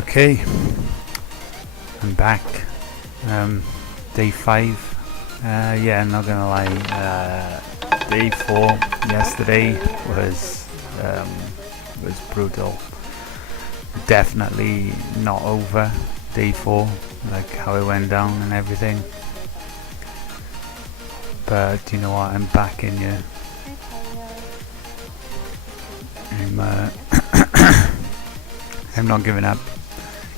Okay, I'm back. Day 5. Yeah, I'm not gonna lie. Day 4 yesterday was brutal. Definitely not over day 4, like how it went down and everything. But you know what? I'm back in you. I'm not giving up.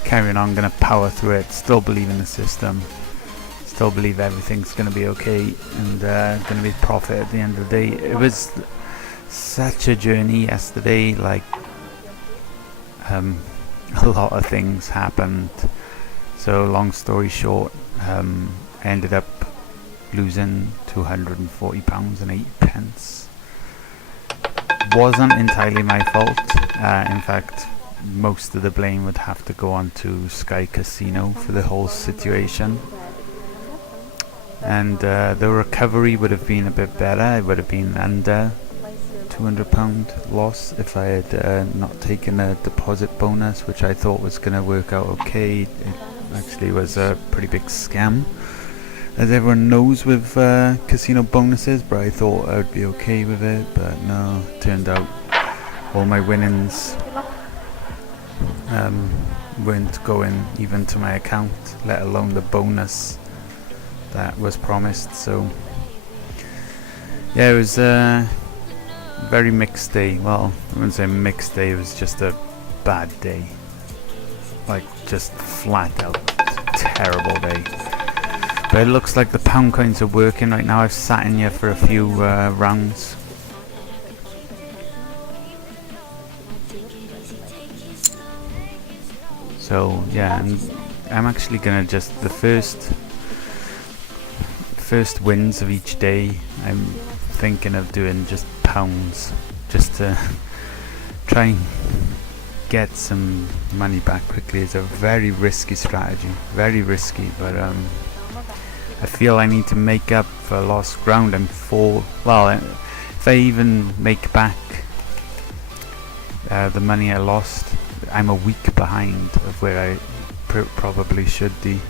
Carrying on, gonna power through it. Still believe in the system. Still believe everything's gonna be okay, and gonna be profit at the end of the day. It was such a journey yesterday. Like a lot of things happened. So long story short, ended up losing £240 and 8 pence. Wasn't entirely my fault. In fact, most of the blame would have to go on to Sky Casino for the whole situation. And the recovery would have been a bit better. It would have been under £200 loss if I had not taken a deposit bonus, which I thought was going to work out okay. It actually was a pretty big scam, as everyone knows with casino bonuses, but I thought I would be okay with it. But no, it turned out all my winnings weren't going even to my account, let alone the bonus that was promised. So yeah, it was a very mixed day. Well, I wouldn't say mixed day, it was just a bad day. Like, just flat out terrible day. But it looks like the pound coins are working right now. I've sat in here for a few rounds. So yeah, and I'm actually gonna just the first wins of each day, I'm thinking of doing just pounds, just to try and get some money back quickly. It's a very risky strategy, very risky, but I feel I need to make up for lost ground. If I even make back the money I lost, I'm a week behind of where I probably should be.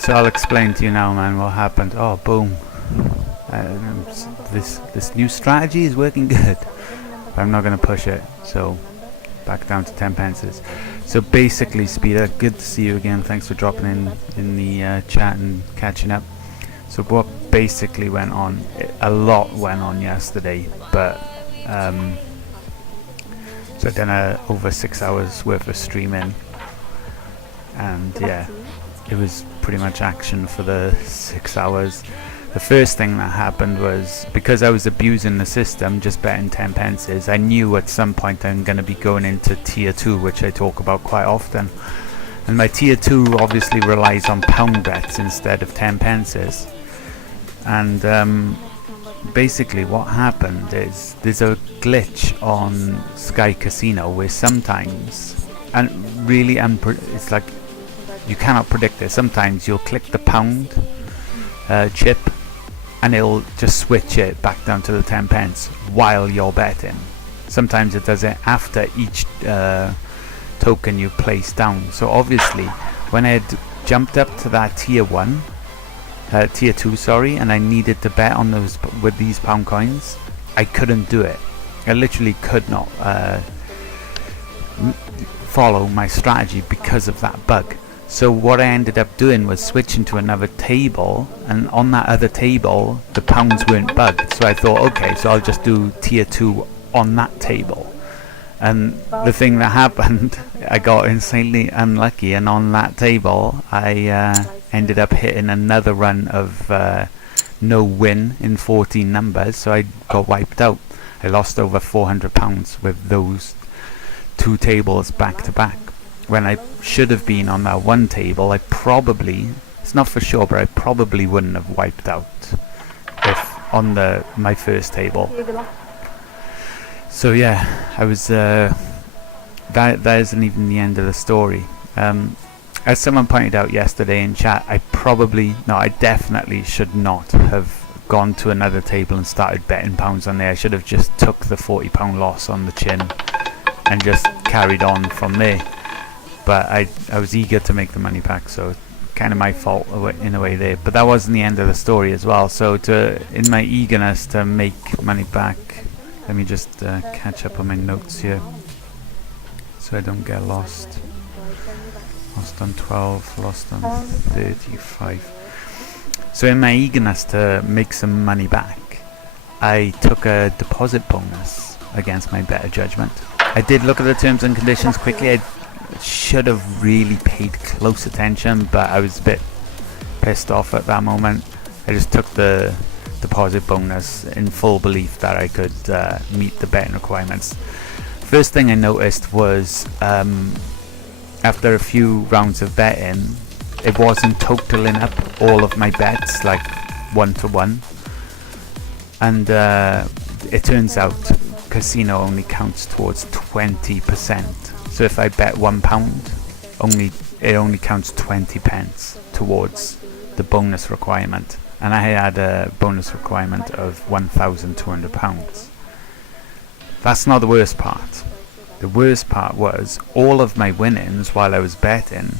So I'll explain to you now, man, what happened. Oh, boom. This new strategy is working good. But I'm not going to push it. So back down to 10 pences. So basically, Speeder, good to see you again. Thanks for dropping in the chat and catching up. So what basically went on, a lot went on yesterday, but so I done over 6 hours worth of streaming, and yeah, it was pretty much action for the 6 hours. The first thing that happened was, because I was abusing the system, just betting 10 pences, I knew at some point I'm going to be going into tier 2, which I talk about quite often. And my tier 2 obviously relies on pound bets instead of 10 pences. And basically what happened is there's a glitch on Sky Casino where sometimes, and really it's like you cannot predict it, sometimes you'll click the pound chip and it'll just switch it back down to the 10 pence while you're betting. Sometimes it does it after each token you place down. So obviously when I had jumped up to that tier 2, sorry, and I needed to bet on those with these pound coins, I couldn't do it. I literally could not follow my strategy because of that bug. So what I ended up doing was switching to another table, and on that other table the pounds weren't bugged. So I thought, okay, so I'll just do tier 2 on that table. And the thing that happened, I got insanely unlucky, and on that table I ended up hitting another run of no win in 14 numbers, so I got wiped out. I lost over £400 with those 2 tables back to back, when I should have been on that one table. I probably, it's not for sure, but I probably wouldn't have wiped out if on my first table. So yeah, I was that isn't even the end of the story. As someone pointed out yesterday in chat, I definitely should not have gone to another table and started betting pounds on there. I should have just took the £40 loss on the chin and just carried on from there. But I was eager to make the money back, so kind of my fault in a way there. But that wasn't the end of the story as well. So in my eagerness to make money back, let me just catch up on my notes here so I don't get lost. Lost on 12, lost on 35. So in my eagerness to make some money back, I took a deposit bonus against my better judgment. I did look at the terms and conditions quickly. I should have really paid close attention, but I was a bit pissed off at that moment. I just took the deposit bonus in full belief that I could meet the betting requirements. First thing I noticed was after a few rounds of betting, it wasn't totaling up all of my bets like 1-to-1, and it turns out casino only counts towards 20%. So if I bet £1, it only counts 20 pence towards the bonus requirement, and I had a bonus requirement of £1,200. That's not the worst part. The worst part was all of my winnings while I was betting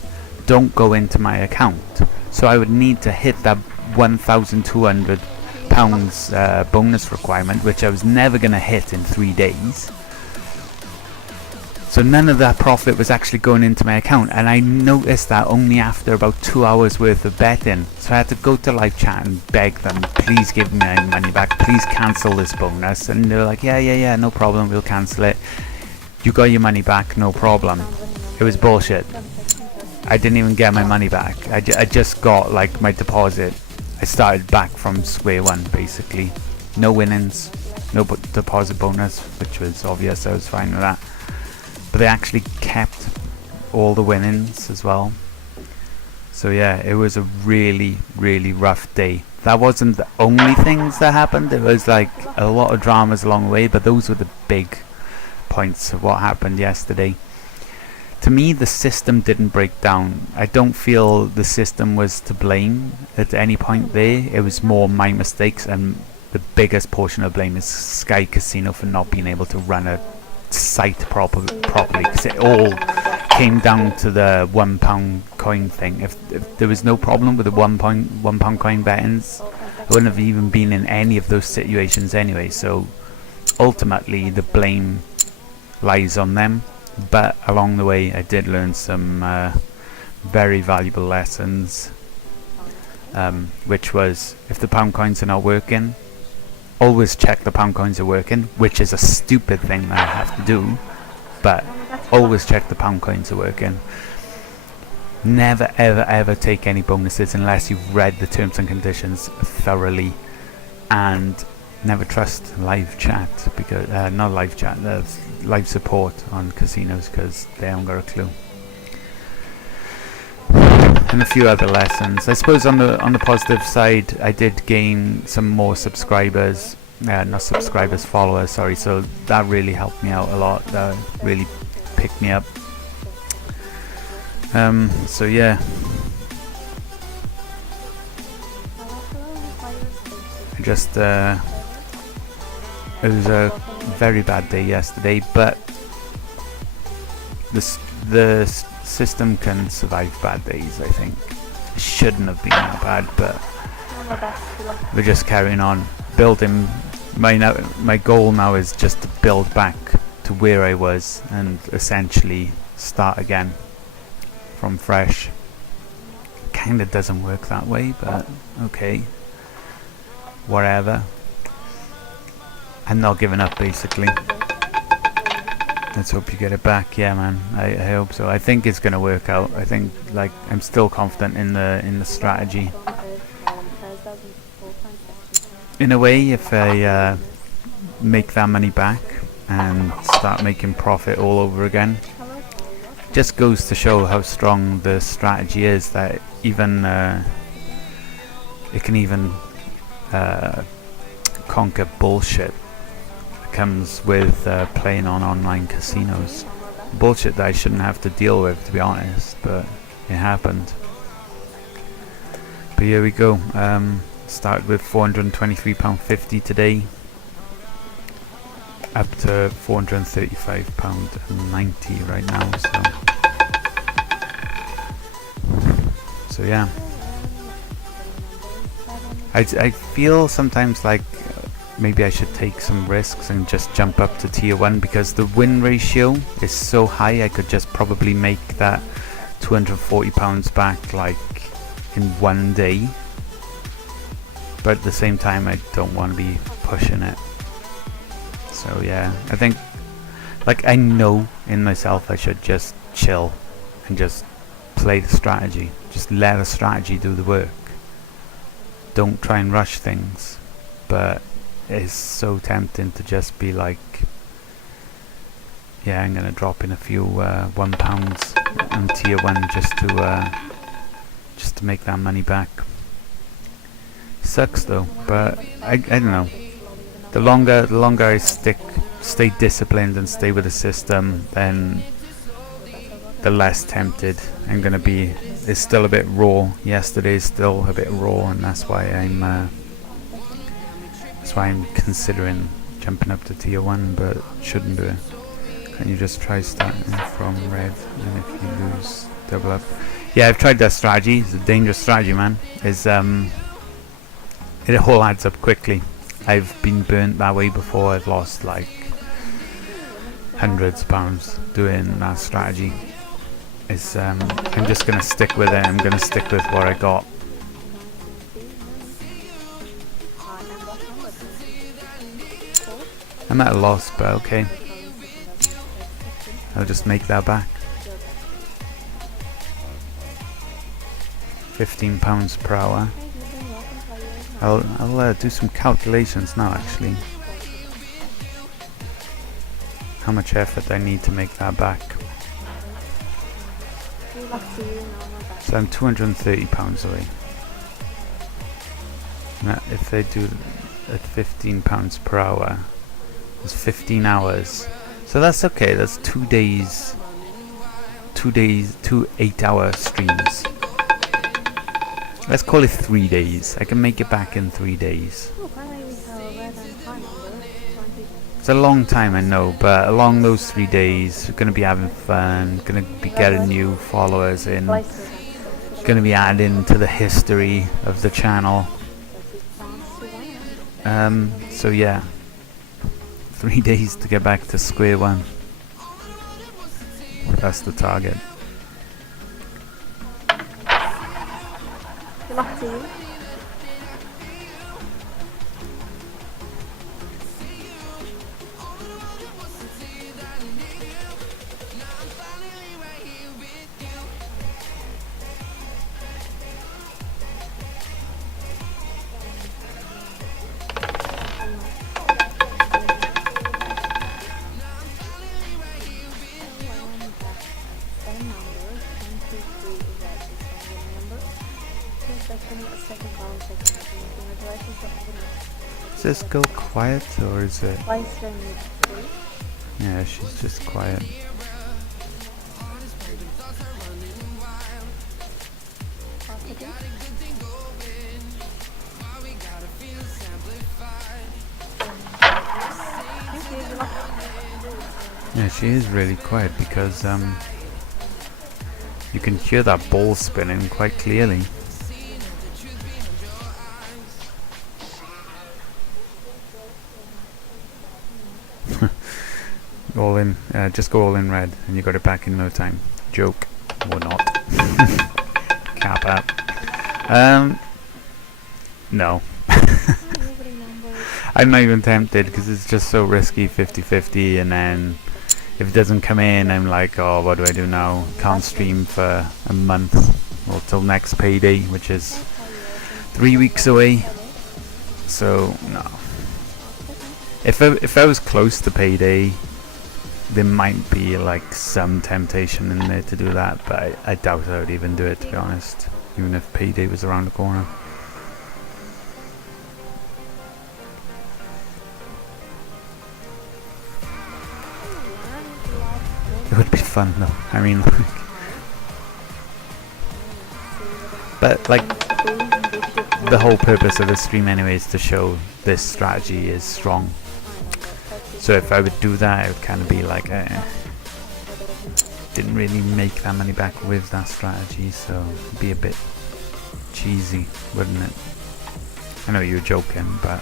don't go into my account, so I would need to hit that £1,200 bonus requirement, which I was never going to hit in 3 days. So none of that profit was actually going into my account, and I noticed that only after about 2 hours worth of betting. So I had to go to live chat and beg them, please give me my money back, please cancel this bonus. And they were like, yeah, no problem, we'll cancel it. You got your money back, no problem. It was bullshit. I didn't even get my money back. I just got like my deposit. I started back from square one basically. No winnings, no deposit bonus, which was obvious. I was fine with that. But they actually kept all the winnings as well. So yeah, it was a really, really rough day. That wasn't the only things that happened. There was like a lot of dramas along the way, but those were the big points of what happened yesterday. To me, the system didn't break down. I don't feel the system was to blame at any point there. It was more my mistakes, and the biggest portion of blame is Sky Casino for not being able to run a site properly, because it all came down to the £1 coin thing. If there was no problem with the £1 coin bettings, I wouldn't have even been in any of those situations anyway. So ultimately the blame lies on them, but along the way I did learn some very valuable lessons, which was, if the pound coins are not working, always check the pound coins are working, which is a stupid thing that I have to do, but always check the pound coins are working. Never ever take any bonuses unless you've read the terms and conditions thoroughly, and never trust live chat, because not live chat, live support on casinos, because they haven't got a clue. And a few other lessons. I suppose on the positive side, I did gain some more subscribers, not subscribers, followers, sorry. So that really helped me out a lot. That really picked me up. So yeah. I just it was a very bad day yesterday, but the system can survive bad days, I think. It shouldn't have been that bad, but we're just carrying on building. My goal now is just to build back to where I was and essentially start again from fresh. Kinda doesn't work that way, but okay, whatever. I'm not giving up, basically. Let's hope you get it back. Yeah, man, I hope so. I think it's gonna work out. I think, like, I'm still confident in the strategy. In a way, if I make that money back and start making profit all over again, just goes to show how strong the strategy is, that even it can even conquer bullshit that comes with playing on online casinos. Bullshit that I shouldn't have to deal with, to be honest, but it happened. But here we go. Started with £423.50 today. up to £435.90 right now. So yeah, I feel sometimes like maybe I should take some risks and just jump up to tier 1, because the win ratio is so high. I could just probably make that £240 back like in one day, but at the same time I don't want to be pushing it. So yeah, I think, like, I know in myself I should just chill and just play the strategy. Just let the strategy do the work. Don't try and rush things. But it's so tempting to just be like, yeah, I'm gonna drop in a few £1 on tier 1 just to make that money back. Sucks though, but I don't know. The longer I stay disciplined and stay with the system, then the less tempted I'm gonna be. It's still a bit raw. Yesterday's still a bit raw, and that's why I'm considering jumping up to tier 1, but shouldn't do it. Can you just try starting from red, and if you lose, double up? Yeah, I've tried that strategy. It's a dangerous strategy, man. It all adds up quickly. I've been burnt that way before. I've lost like hundreds of pounds doing that strategy. I'm just gonna stick with it. I'm gonna stick with what I got. I'm at a loss, but okay. I'll just make that back. £15 per hour. I'll do some calculations now, actually. How much effort I need to make that back. So I'm £230 away. Now, if they do at £15 per hour, it's 15 hours. So that's okay. That's 2 days. 2 8-hour streams. Let's call it 3 days. I can make it back in 3 days. It's a long time, I know, but along those 3 days, we're going to be having fun, going to be getting new followers in, going to be adding to the history of the channel. So yeah, 3 days to get back to square one. That's the target. Is this girl quiet, or is it? Yeah, she's just quiet. Yeah, she is really quiet because you can hear that ball spinning quite clearly. All in, just go all in red and you got it back in no time. Joke or not. Cap up. No. I'm not even tempted because it's just so risky, 50-50, and then if it doesn't come in, I'm like, oh, what do I do now? Can't stream for a month or till next payday, which is 3 weeks away. So no. If I was close to payday, there might be like some temptation in there to do that, but I doubt I would even do it, to be honest, even if payday was around the corner. It would be fun though, I mean, like, but like, the whole purpose of the stream anyway is to show this strategy is strong. So if I would do that, it would kind of be like didn't really make that money back with that strategy, so it'd be a bit cheesy, wouldn't it? I know you're joking, but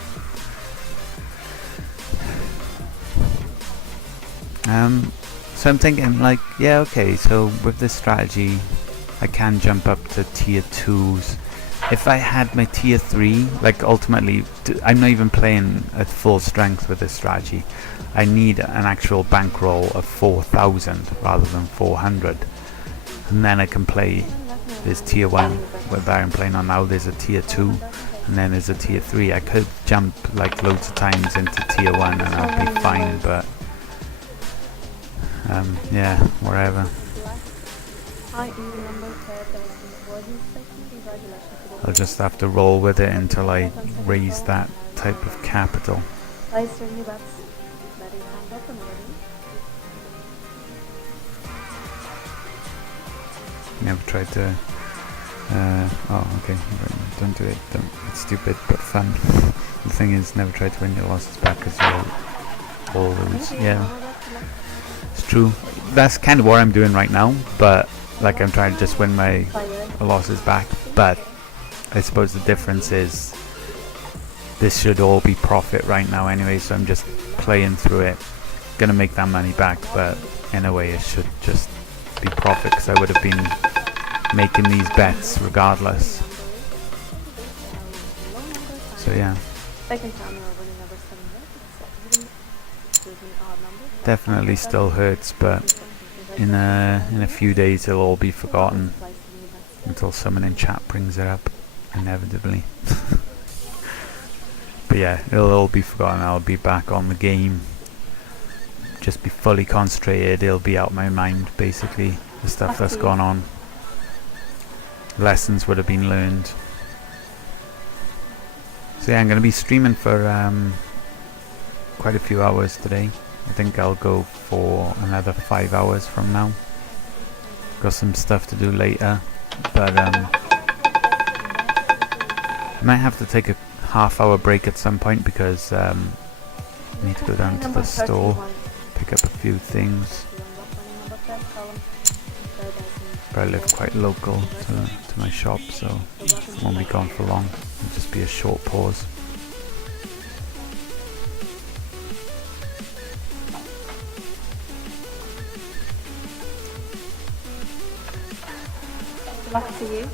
so I'm thinking like, yeah, okay, so with this strategy I can jump up to tier 2s. If I had my tier 3, like ultimately I'm not even playing at full strength with this strategy. I need an actual bankroll of 4,000 rather than 400, and then I can play this tier 1 where I'm playing on now. There's a tier 2 and then there's a tier 3. I could jump like loads of times into tier 1 and I'd be fine, but yeah, whatever. I'll just have to roll with it until I raise that type of capital. Never tried to oh okay, don't do it, it's stupid but fun. The thing is, never try to win your losses back because you'll all lose. Yeah, it's true. That's kind of what I'm doing right now, but like I'm trying to just win my losses back. But I suppose the difference is this should all be profit right now anyway, so I'm just playing through it. Gonna make that money back, but in a way it should just be profit because I would have been making these bets regardless. So yeah, definitely still hurts, but in a few days it'll all be forgotten until someone in chat brings it up, inevitably. But yeah, it'll all be forgotten. I'll be back on the game, just be fully concentrated. It'll be out of my mind, basically, the stuff that's gone on. Lessons would have been learned. So yeah, I'm going to be streaming for quite a few hours today. I think I'll go for another 5 hours from now. Got some stuff to do later, but I might have to take a half-hour break at some point because I need to go down to the store, pick up a few things. But I live quite local to my shop, so I won't be gone for long. It'll just be a short pause. Back to you.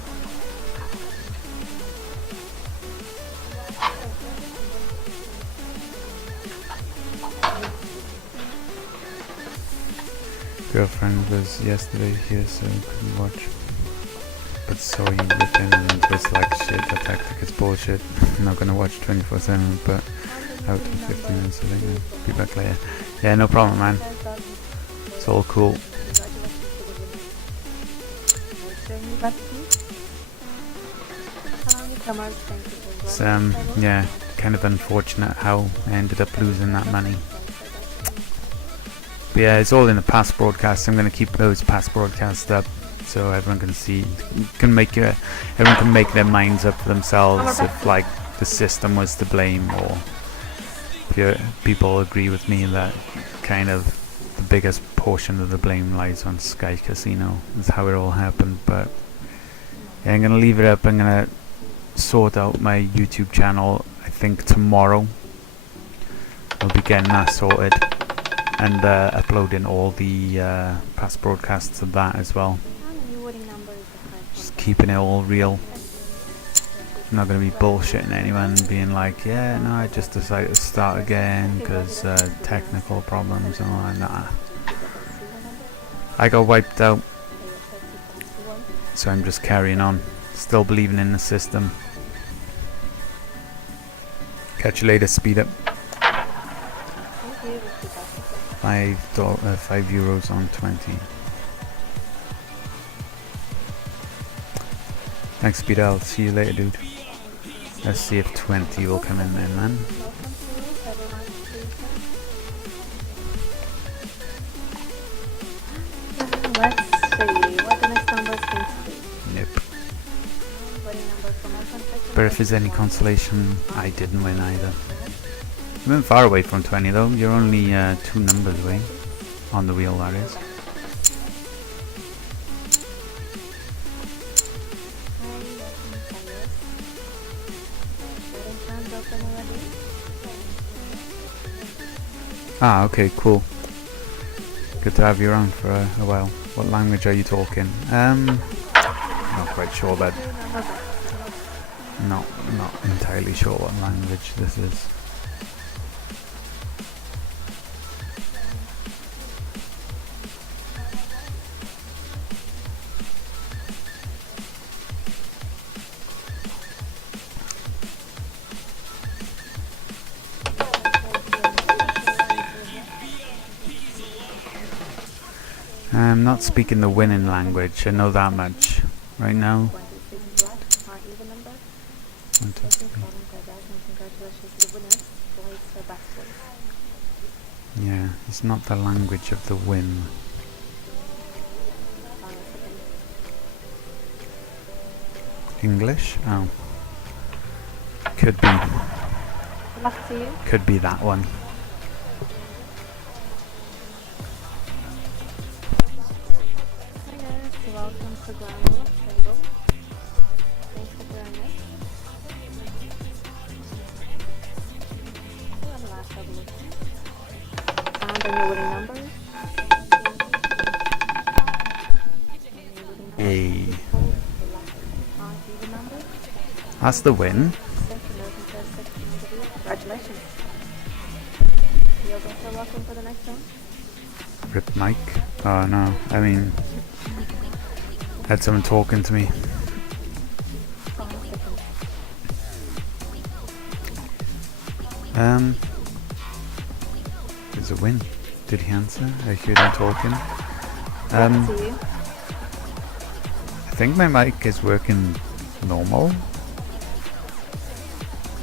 Girlfriend was yesterday here, so couldn't watch. But saw you ripping and was like, shit, that tactic is bullshit. I'm not gonna watch 24/7, but out in 15 minutes, I think I'll be back later. Yeah, no problem, man. It's all cool. It's yeah, kind of unfortunate how I ended up losing that money. But yeah, it's all in the past broadcasts. I'm going to keep those past broadcasts up so everyone can see, everyone can make their minds up for themselves if like the system was to blame, or if people agree with me that kind of the biggest portion of the blame lies on Sky Casino. That's how it all happened. But yeah, I'm going to leave it up. I'm going to sort out my YouTube channel. I think tomorrow I'll be getting that sorted and uploading all the past broadcasts of that as well. Just keeping it all real. I'm not going to be bullshitting anyone being like, yeah, no, I just decided to start again because technical problems and all that. Nah. I got wiped out, so I'm just carrying on, still believing in the system. Catch you later, speed up. €5 on 20. Thanks, speed. I'll see you later, dude. Let's see if 20 will come in then, man. Let's see what the next number is going to be. Nope. But if there's any consolation, I didn't win either. You've been far away from 20 though. You're only 2 numbers away. On the wheel, that is. Ah, okay, cool. Good to have you around for a while. What language are you talking? Not quite sure, but not entirely sure what language this is. I'm not speaking the winning language, I know that much. Right now. 26 are even number. One, two, three. Congratulations to the winners. Place the best place. Yeah, it's not the language of the win. English? Oh. Could be. Good luck to you. Could be that one. Hi guys, welcome to Granular Table. Thanks for joining us. We have the last evolution. Found the new winning numbers. Hey. Are even numbers. That's the win. Congratulations. You're also welcome for the next one. Rip mic. Oh no, I mean, had someone talking to me. There's a win. Did he answer? I hear them talking. To you. I think my mic is working normal.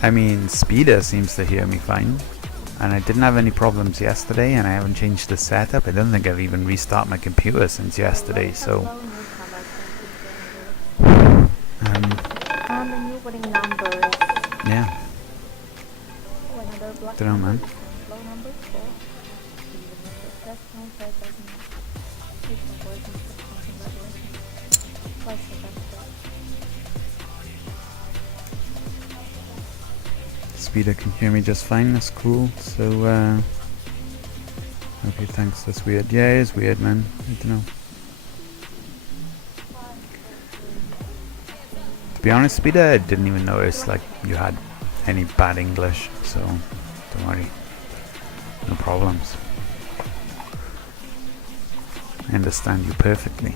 I mean, Speeder seems to hear me fine. And I didn't have any problems yesterday, and I haven't changed the setup. I don't think I've even restarted my computer since yesterday, so... And the new winning numbers. yeah, Another black Dunno, man. numbers, low numbers, or even numbers. That's no fair doesn't keep the boys and congratulations. Twice the best. Speeder can hear me just fine, that's cool. So, okay, thanks, that's weird. Yeah, it is weird, man. I don't know. To be honest, Speeder, I didn't even notice, like, you had any bad English, so don't worry. No problems. I understand you perfectly.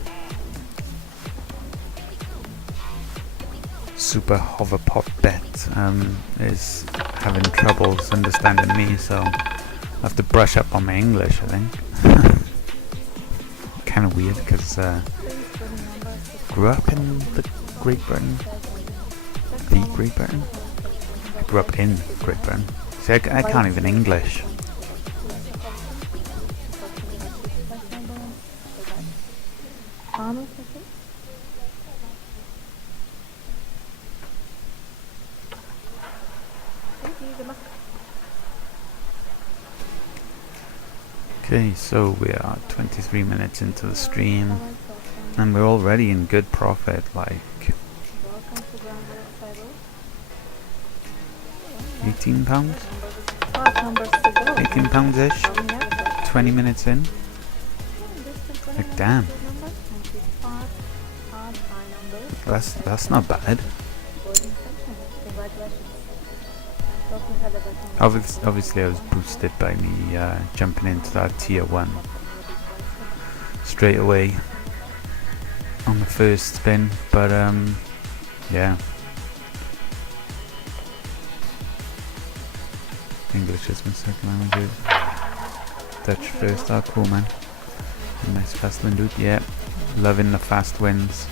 Super Hoverpop Bet is having troubles understanding me, so I have to brush up on my English, I think. Kind of weird, because grew up in the Great Britain. The Great Britain? I grew up in Great Britain. See, I can't even English. Okay, so we are 23 minutes into the stream, and we're already in good profit, like 18 pounds? 18 pounds-ish? 20 minutes in? Like, damn. That's not bad. Obviously I was boosted by me jumping into that tier 1 straight away on the first spin, but yeah. English is my second language. Dutch first, oh cool, man. Nice fast win, dude. Yeah, loving the fast wins.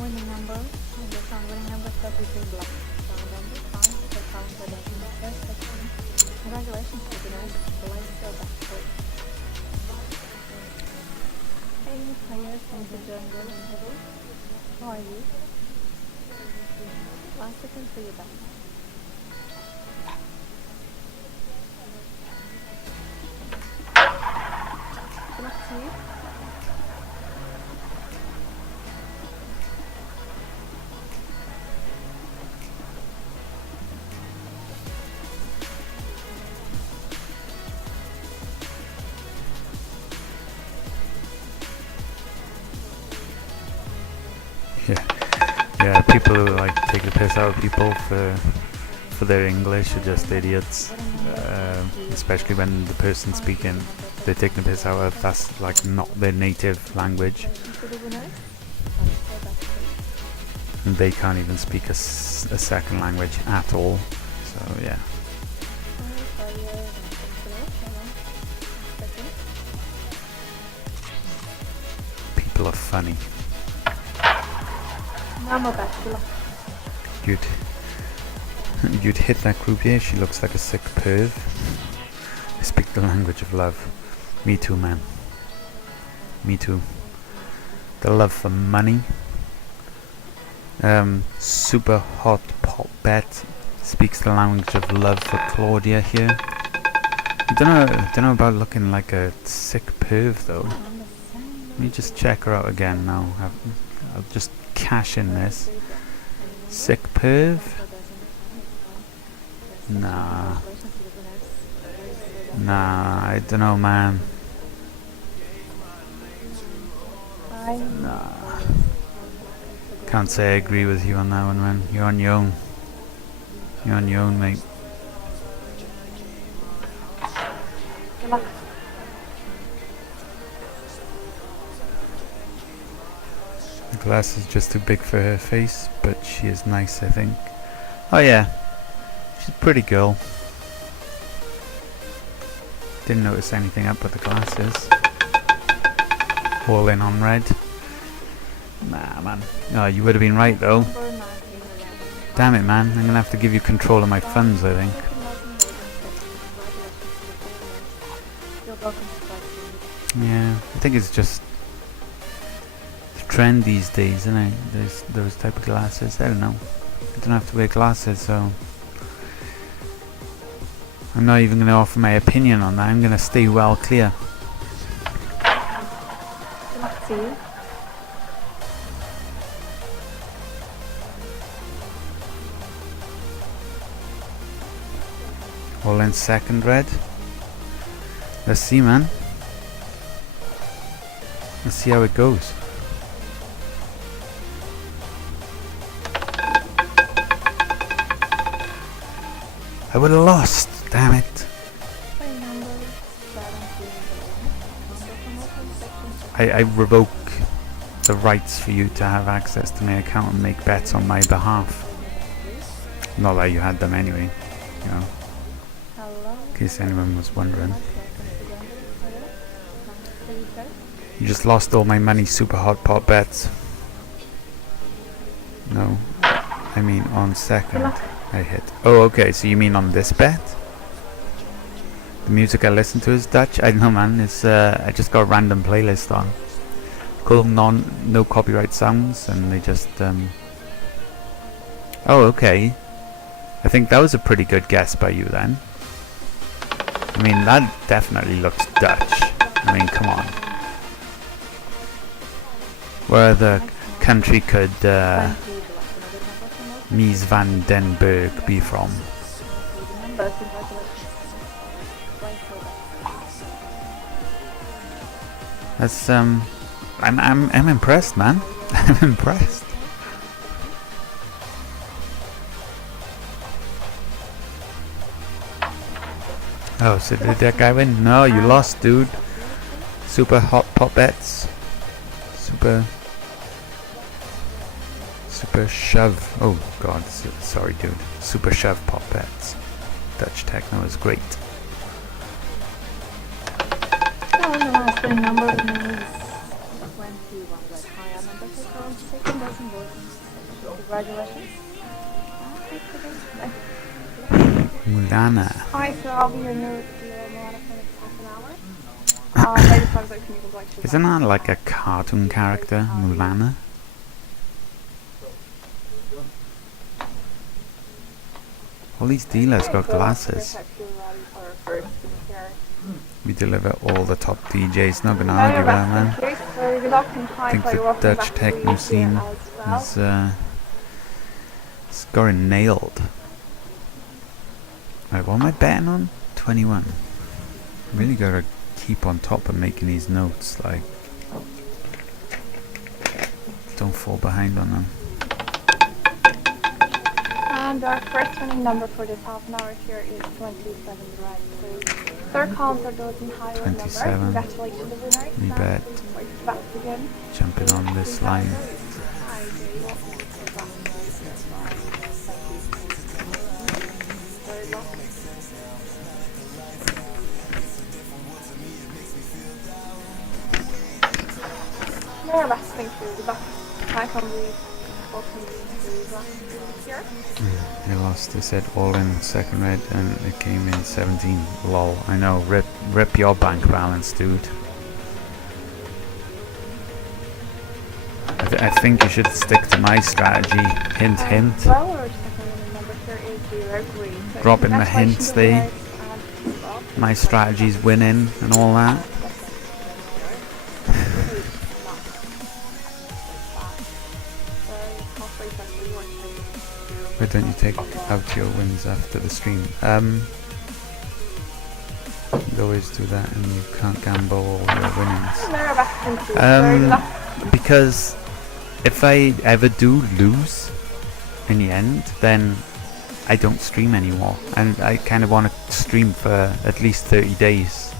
Winning number. Congratulations to the nurse. The life still back for Hey, hiya from the jungle in Heather. How are you? Last second for you back. Good luck to you. Yeah, people who like take the piss out of people for their English are just idiots. Especially when the person speaking they're taking the piss out of, that's like not their native language. And they can't even speak a second language at all. So yeah. People are funny. You'd hit that croupier, she looks like a sick perv. I speak the language of love. Me too, man. Me too. The love for money. Super hot pop bet speaks the language of love for Claudia here. I don't know about looking like a sick perv though. Let me just check her out again now. I'll just cash in this. Sick perv? Nah, I don't know, man. Nah. Can't say I agree with you on that one, man. You're on your own. You're on your own, mate. The glass is just too big for her face, but she is nice, I think. Oh yeah, she's a pretty girl. Didn't notice anything up with the glasses. All in on red. Nah, man. Oh, you would have been right though. Damn it, man. I'm gonna have to give you control of my funds, I think. Yeah, I think it's just the trend these days, isn't it? There's those type of glasses. I don't know. I don't have to wear glasses, so I'm not even going to offer my opinion on that. I'm going to stay well clear. All in second red. Let's see, man. Let's see how it goes. I would have lost, damn it. I revoke the rights for you to have access to my account and make bets on my behalf. Not that you had them anyway, you know. In case anyone was wondering. You just lost all my money, super hot pot bets. No, I mean on second I hit. Oh, okay, so you mean on this bet? The music I listen to is Dutch? I don't know, man. It's I just got a random playlist on. Called no copyright sounds, and they just Oh, okay. I think that was a pretty good guess by you then. I mean, that definitely looks Dutch. I mean, come on. Where other country could Mies van den Berg be from? That's I'm impressed, man. I'm impressed. Oh, so did that guy win? No, you lost, dude. Super hot pot bets. Super shove. Oh god, sorry, dude. Super shove pot bets. Dutch techno is great. Oh, the last number is 21. That higher number second doesn't work. Congratulations. Mulana. Hi, so I'll be your new Moana for the next half an hour. Maybe times like people like to Isn't that like a cartoon character, Mulana? All these dealers got glasses. We deliver all the top DJs. Not gonna argue with that, man. I think the Dutch techno scene is scoring nailed. Right, what am I betting on? 21. Really gotta keep on top of making these notes, like, don't fall behind on them. And our first winning number for this half an hour here is 27, right? So third column for those in higher number. 27. Congratulations, the winner. We bet. Back again. Jumping on this line. More wrestling through the back. Time from the here. They lost, they said all in second red and it came in 17. Lol, I know, rip your bank balance, dude. I think you should stick to my strategy. Hint, hint. Well, our second winning number here is 0 green. So Drop in the hints there. My strategy's winning and all that. Why don't you take out your wins after the stream? You always do that and you can't gamble all your winnings. Because if I ever do lose in the end, then I don't stream anymore. And I kind of want to stream for at least 30 days.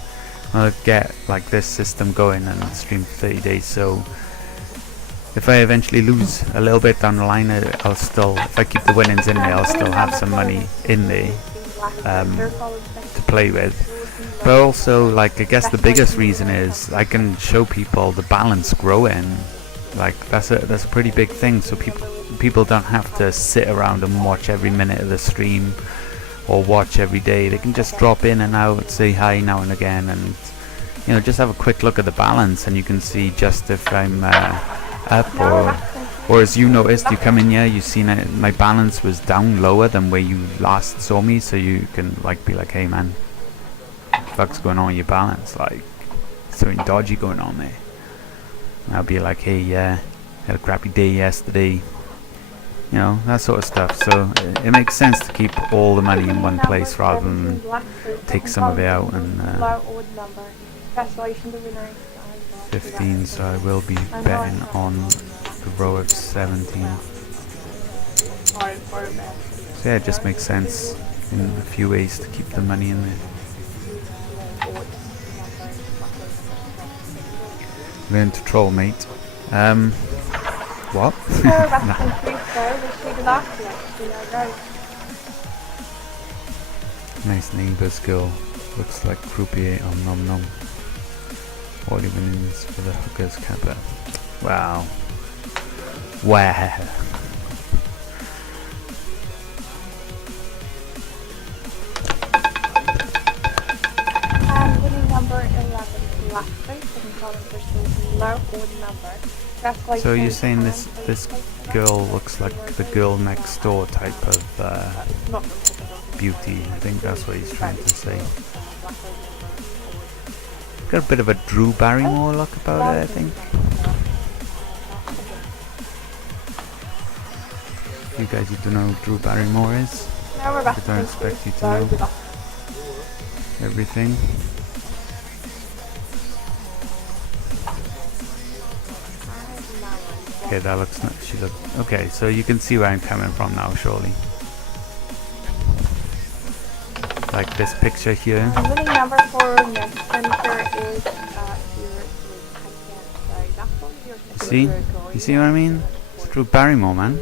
I'll get like this system going and stream for 30 days. So if I eventually lose a little bit down the line, I'll still, if I keep the winnings in there, I'll still have some money in there to play with. But also, like, I guess the biggest reason is I can show people the balance growing. Like, that's a pretty big thing. So people don't have to sit around and watch every minute of the stream or watch every day. They can just drop in and out, say hi now and again, and you know, just have a quick look at the balance, and you can see just if I'm up or as you noticed, you come in here, you seen it, my balance was down lower than where you last saw me, so you can like be like, hey man, what the fuck's going on with your balance? Like, something dodgy going on there. And I'll be like, hey, yeah, had a crappy day yesterday, you know, that sort of stuff. So it makes sense to keep all the money in one place rather than take some of it out and 15, so I will be betting on the row of 17. So yeah, it just makes sense in a few ways to keep the money in there. Learn to troll, mate. What? Nice neighbours girl. Looks like croupier on Nom Nom. All your winnings for the hookers capper. Wow. Wow. And winning number 11, last place, second column versus low odd number. So you're saying this girl looks like the girl next door type of beauty? I think that's what he's trying to say. Got a bit of a Drew Barrymore look about it, I think. You guys who don't know who Drew Barrymore is, I don't expect you to know everything. Okay, that looks she look okay, so you can see where I'm coming from now, surely. Like this picture here. Winning number for next center is See? You see what I mean? It's Drew Barrymore, man.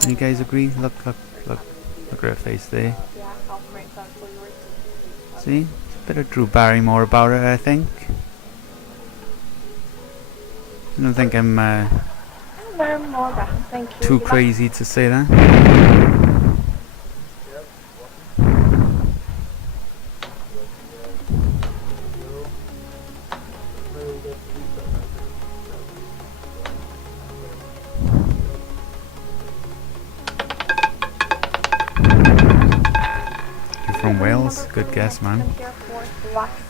Can you guys agree? Look at her face there. See? It's a bit of Drew Barrymore about her, I think. I don't think I'm No more back. Thank you. Too Good luck. crazy to say that. You're from Wales? Good guess, man.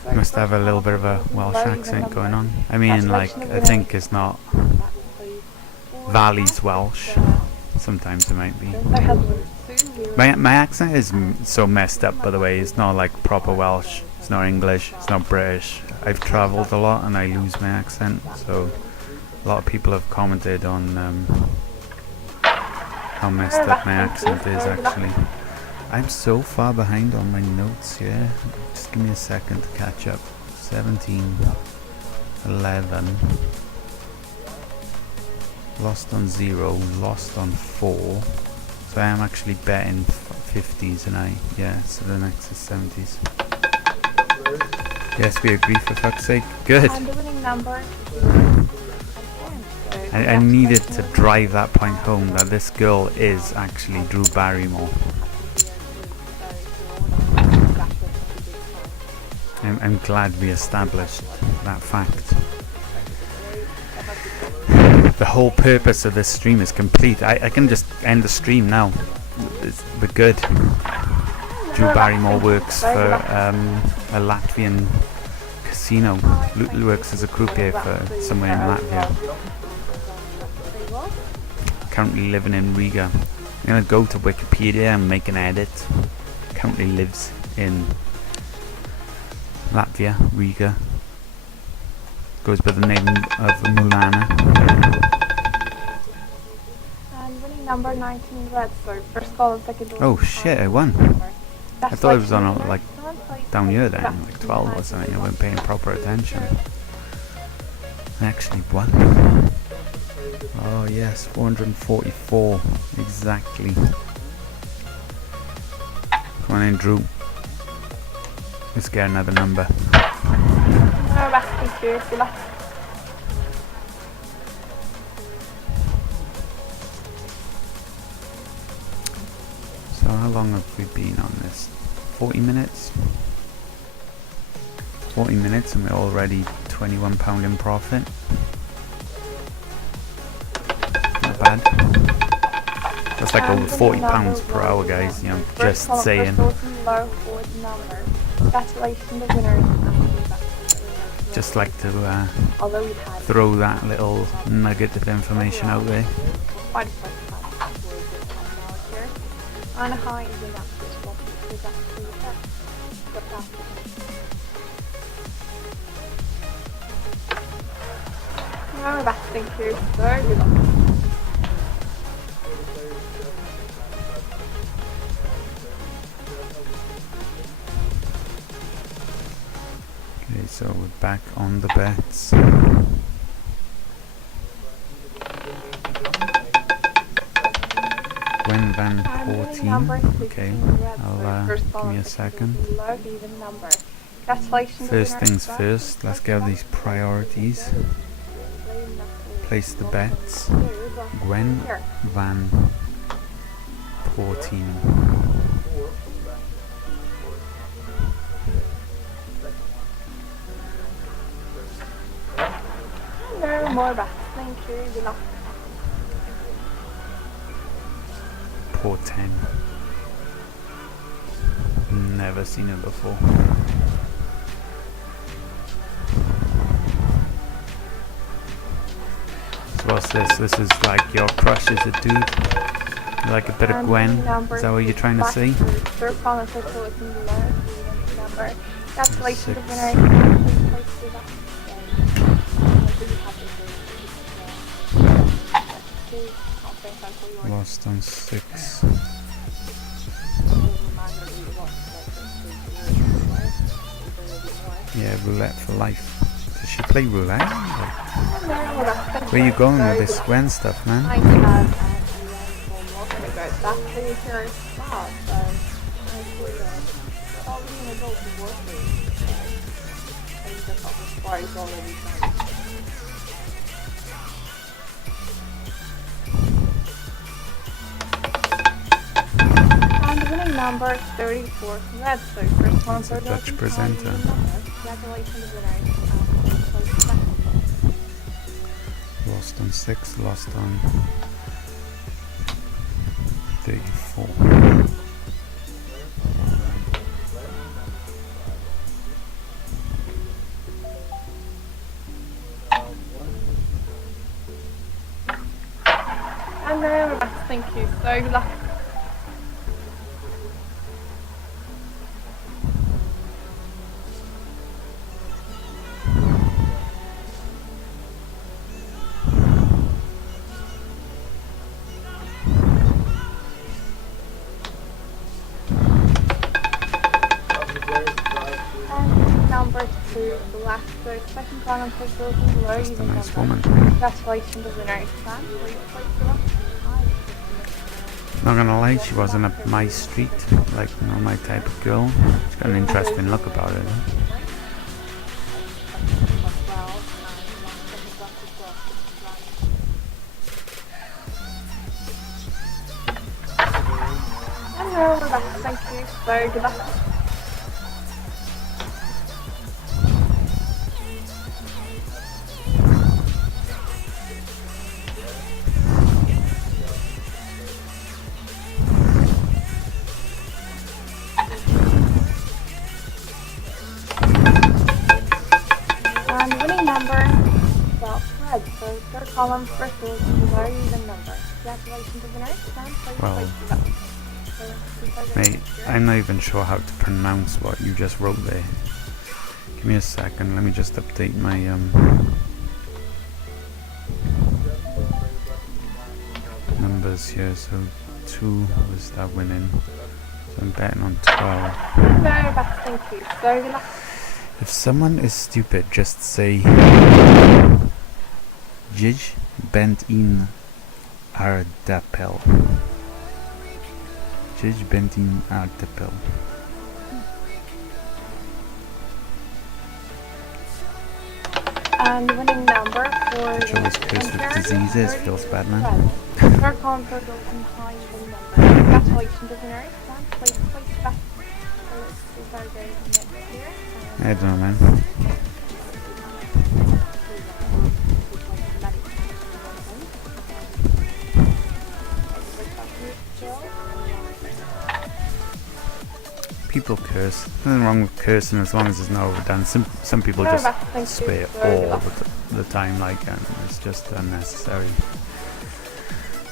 You must have a little bit of a Welsh accent going on. I mean, like, I think it's not Valley's Welsh. Sometimes it might be. My accent is so messed up, by the way. It's not like proper Welsh. It's not English. It's not British. I've travelled a lot and I lose my accent. So a lot of people have commented on how messed up my accent is actually. I'm so far behind on my notes here. Just give me a second to catch up. 17, 11. Lost on 0, lost on 4. So I am actually betting 50s and yeah, so the next is 70s. Yes, we agree for fuck's sake. Good. And the winning number. I needed to drive that point home that this girl is actually Drew Barrymore. I'm glad we established that fact. The whole purpose of this stream is complete. I can just end the stream now. We're good. Drew Barrymore works for a Latvian casino. Works as a croupier for somewhere in Latvia. Currently living in Riga. I'm gonna go to Wikipedia and make an edit. Currently lives in Latvia, Riga. Goes by the name of Mulana. And winning number 19 red, so first call and second. Oh shit, I won. I thought it was on like down here then, like 12 or something. I wasn't paying proper attention. I actually won. Oh yes, 444 exactly. Come on in, Drew. Let's get another number. No, back. Thank you. Good luck. So how long have we been on this? 40 minutes? 40 minutes and we're already £21 in profit. Not bad. That's like over £40 per hour, guys, you know, just saying. Congratulations, the winner. Just like to throw that little nugget of information out there. And high is in that spot because that's the plastic. Now we're back, thank you. So good luck. Okay, so we're back on the bets. Gwen Van 14. Okay, I'll give me a second. First things first, let's get these priorities. Place the bets. Gwen Van 14. No more bets, thank you. Good luck. Poor 10. Never seen it before. So what's this? This is like your crush is a dude. You like a bit of Gwen? Is that what you're trying to say? Lost on 6. Yeah, roulette for life. Does she play roulette? Where you going with this Gwen stuff, man? I have number 34. That's the first one It's a for Dutch those presenter. Congratulations, winners. Lost on 6, lost on 34. And then we're back. Thank you. So good luck. And number 2, black. So second round on crystals and below. Just a using nice number. woman. Congratulations, winners. Plan. Please place your luck. Not gonna lie, she wasn't up my street, like, you know, my type of girl. She's got an interesting look about her. Hello, we're back. Thank you. So good luck. And winning number, well, red. So third column, first is below even number. Congratulations, winners. And please Well, place your luck. So, Mate, I'm not even sure how to pronounce what you just wrote there. Give me a second, let me just update my numbers here. So 2 was that winning. So I'm betting on 12. very back. Thank you. So good luck. If someone is stupid, just say Jij bent in aardappel. Jij bent in aardappel. And winning number for Which always cursed with diseases, feels bad, man. Third column for golden high even number. Congratulations, winners. And please place back. So this is our day next year. I don't know, man. People curse. Nothing wrong with cursing as long as it's not overdone. Some people just spit all the time, like, and it's just unnecessary.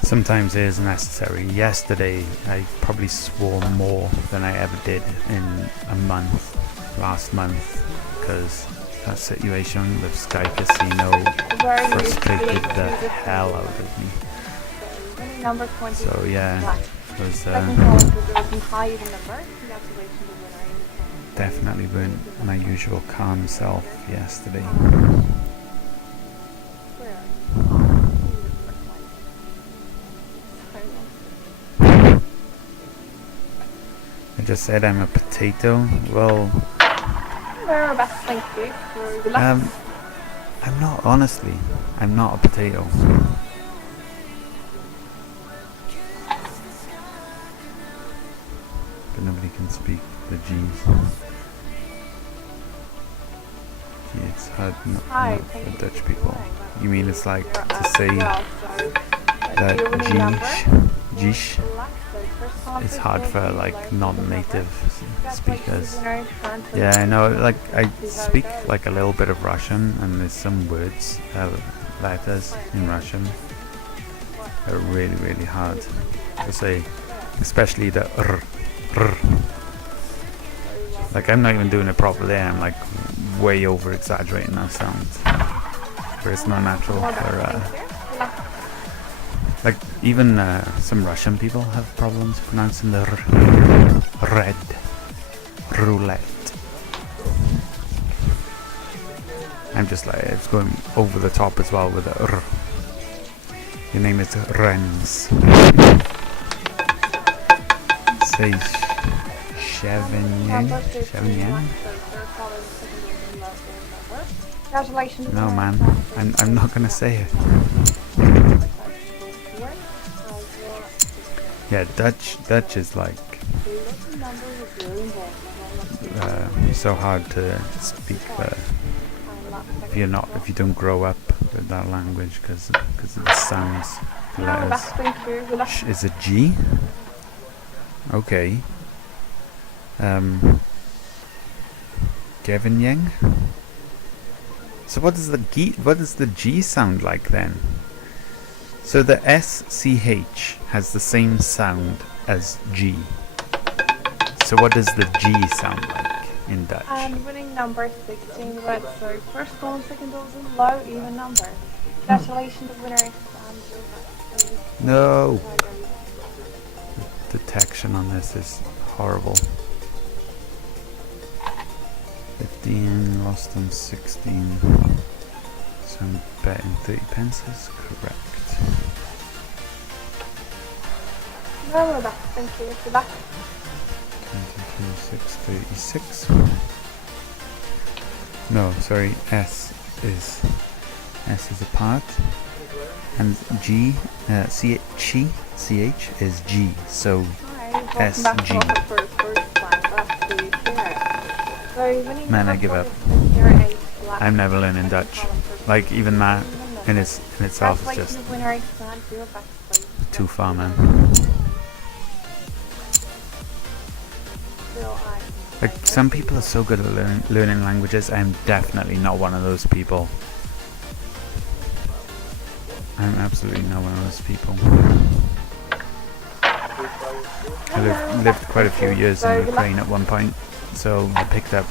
Sometimes it is necessary. Yesterday, I probably swore more than I ever did in a month, last month, because that situation with Sky Casino frustrated the hell out of me. Winning number 20. So yeah, it was Second column for golden high even number. Congratulations, winners. definitely weren't my usual calm self yesterday. I just said I'm a potato. Well, Very best, thank you. For the luck. I'm not, honestly. I'm not a potato. But nobody can speak the G's. Gee, it's hard not for Dutch people. You mean it's like to say that Jish is hard for like non-native speakers. Yeah, I know, like I speak like a little bit of Russian, and there's some words, letters in Russian that are really, really hard to say, especially the r. Like I'm not even doing it properly, I'm like way over exaggerating that sound, but it's not natural for like even some Russian people have problems pronouncing the r. Red roulette. I'm just like, it's going over the top as well with the r. Your name is Renz. Say Chevignon? No, man, I'm not gonna say it. Yeah, Dutch is like The number is really important. So hard to speak if you don't grow up with that language because of the sounds, the letters. Is it G? Okay. Gavin Yang. So what does the G sound like then? So the SCH has the same sound as G. So what does the G sound like in Dutch? And winning number 16, right? So first column, second dozen, low, even number. Congratulations, the winner is No. The detection on this is horrible. 15, lost on 16. So I'm betting 30 pence is correct. No, we're back. Thank you. You're back. 20, 36. No, sorry. S is a part, and G, CH is G. So S G. Man, I give up. I'm never learning Dutch. Like even that in itself is just too far, man. Like some people are so good at learning languages. I'm definitely not one of those people. I'm absolutely not one of those people. I lived quite a few years in Ukraine at one point, so I picked up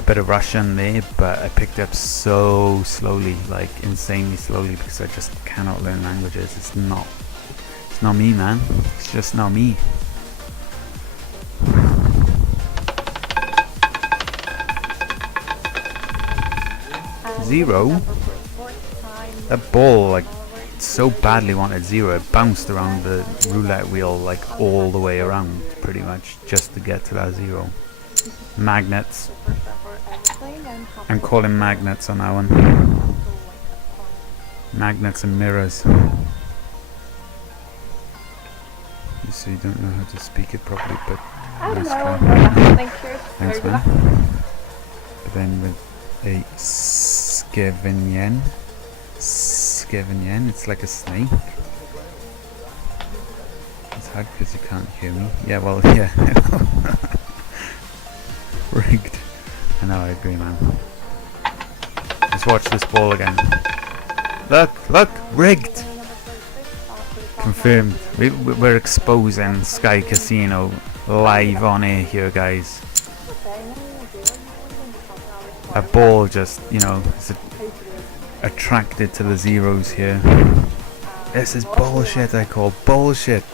a bit of Russian there, but I picked up so slowly, like insanely slowly, because I just cannot learn languages. It's not me, man. It's just not me. Zero? That ball, like, so badly wanted zero. It bounced around the roulette wheel, like, all the way around, pretty much, just to get to that zero. Magnets. I'm calling magnets on that one. Magnets and mirrors. So you don't know how to speak it properly, but nice try. Thanks, man. But then with a Skevenyen, it's like a snake. It's hard because you can't hear me. Yeah, well, yeah. Rigged. I know, I agree, man. Let's watch this ball again. Look, rigged. Confirmed. We're exposing Sky Casino live on air here, guys. A ball just, is attracted to the zeros here. This is bullshit, I call bullshit.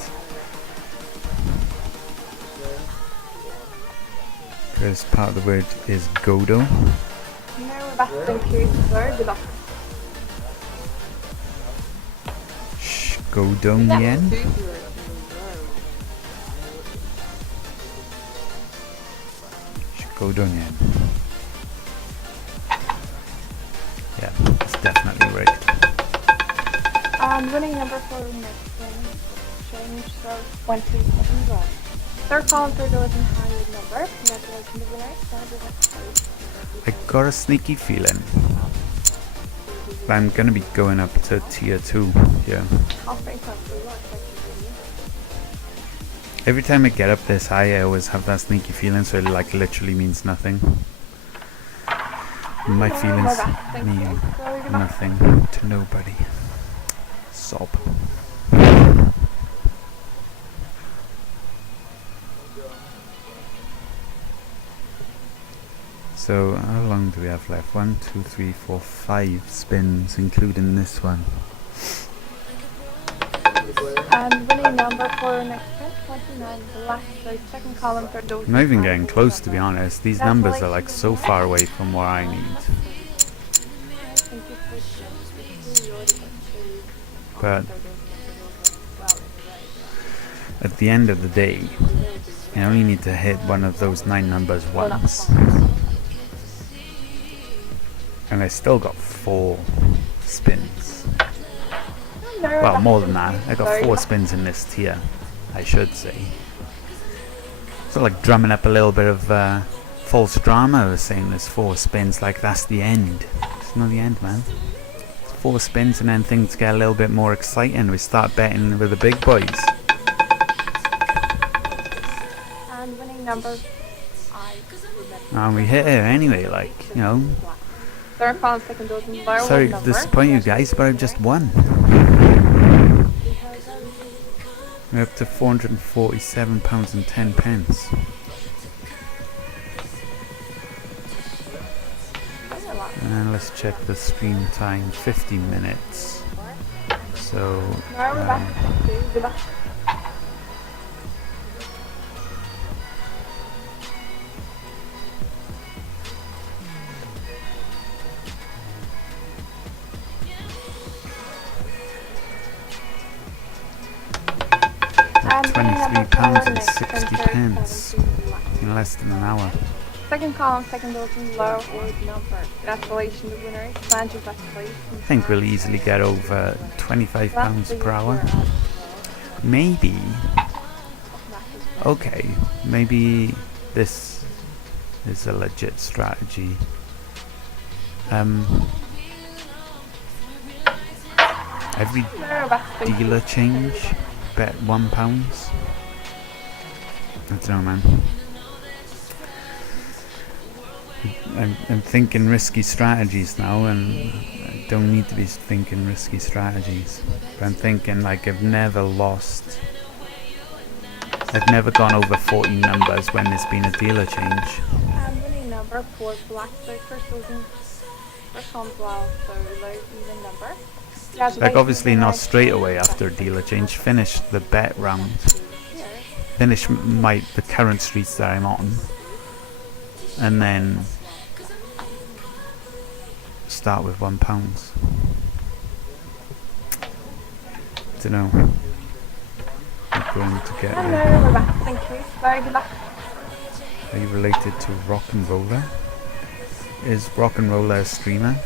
Because part of the word is Godo. Godonien. Godonien. Yeah, it's definitely rigged. Winning number for next game change, so 27 draw. Third column, third dozen higher number. Congratulations, the winner. I got a sneaky feeling I'm gonna be going up to tier 2 here. Every time I get up this high, I always have that sneaky feeling, so it like literally means nothing. My feelings mean nothing to nobody. Sob. So how long do we have left? 1, 2, 3, 4, 5 spins, including this one. And winning number for next spin, 29, the last, so second column, third dozen. I'm not even getting close, to be honest. These numbers are like so far away from what I need. But at the end of the day, I only need to hit one of those 9 numbers once. And I still got 4 spins. Well, more than that. I got 4 spins in this tier, I should say. So like drumming up a little bit of false drama. I was saying there's 4 spins, like that's the end. It's not the end, man. It's 4 spins and then things get a little bit more exciting. We start betting with the big boys. And winning number, I remember. And we hit it anyway, like, you know. Third column, second dozen, lower Sorry to number. disappoint you guys, but I've just won. We're up to £447.10. And let's check the stream time, 50 minutes. So, Now we're back to the back. £23.60 in less than an hour. Second column, second dozen, lower word number. Congratulations, the winner. Expand your best place. I think we'll easily get over £25 per hour. Maybe. Okay, maybe this is a legit strategy. Every dealer change, bet £1. I don't know, man. I'm thinking risky strategies now, and I don't need to be thinking risky strategies. But I'm thinking like I've never gone over 40 numbers when there's been a dealer change. And winning number for black, so first dozen, first column, well, so low even number. Like obviously not straight away after a dealer change. Finish the bet round. Finish the current streets that I'm on, and then start with £1. Don't know. I'm going to get Hello, there. we're back. Thank you. Very good luck. Are you related to Rock and Roller? Is Rock and Roller a streamer?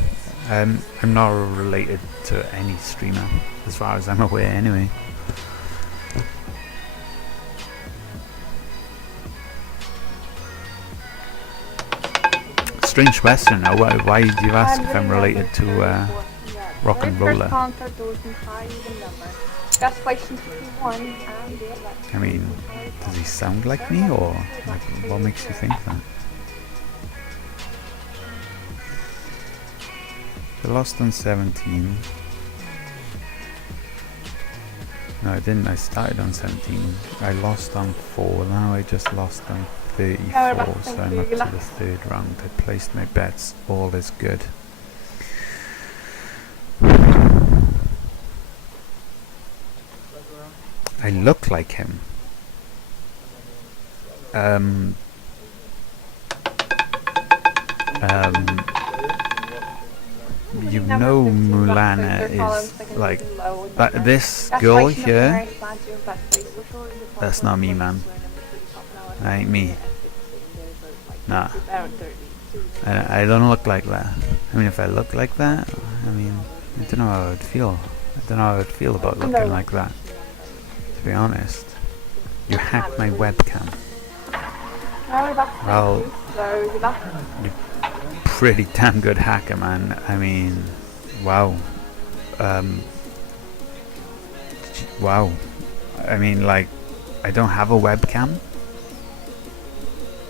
I'm not related to any streamer, as far as I'm aware anyway. Strange question now. Why do you ask if I'm related to Rock and Roller? I mean, does he sound like me, or like, what makes you think that? I lost on 17. No, I didn't. I started on 17. I lost on 4. Now I just lost on 34. So I'm up to the third round. I placed my bets. All is good. I look like him. You know Mulana is like this girl here. That's not me, man. That ain't me. Nah. I don't look like that. I mean, if I look like that, I mean, I don't know how I would feel. I don't know how I would feel about looking like that. To be honest. You hacked my webcam. Well, you're pretty damn good hacker, man. I mean, wow. Wow. I mean, like, I don't have a webcam.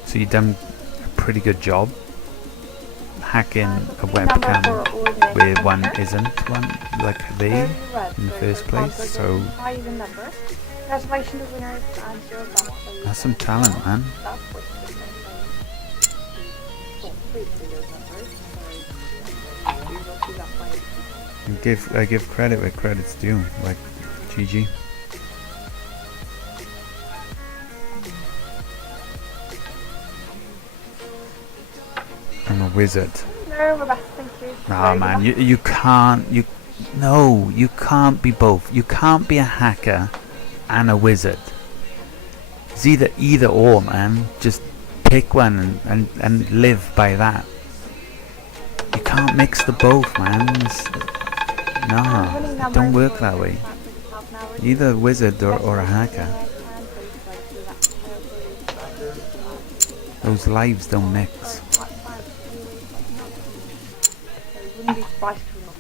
So you've done a pretty good job hacking a webcam where one isn't one, like they in the first place. So that's some talent, man. I give credit where credit's due, like GG. I'm a wizard. Nah, man, you can't be both. You can't be a hacker and a wizard. It's either or, man. Just pick one and live by that. You can't mix the both, man. Nah, it don't work that way. Either a wizard or a hacker. Those lives don't mix. Wouldn't be surprised to know.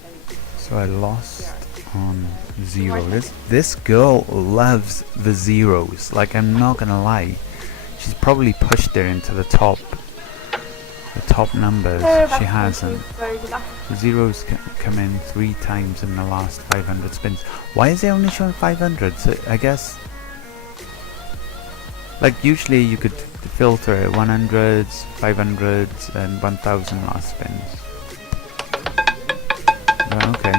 So I lost on 0. This girl loves the zeros. Like, I'm not gonna lie. She's probably pushed her into the top numbers. She hasn't. The zeros come in 3 times in the last 500 spins. Why is it only showing 500? So I guess, like, usually you could filter it 100s, 500s, and 1000 last spins. Oh, okay.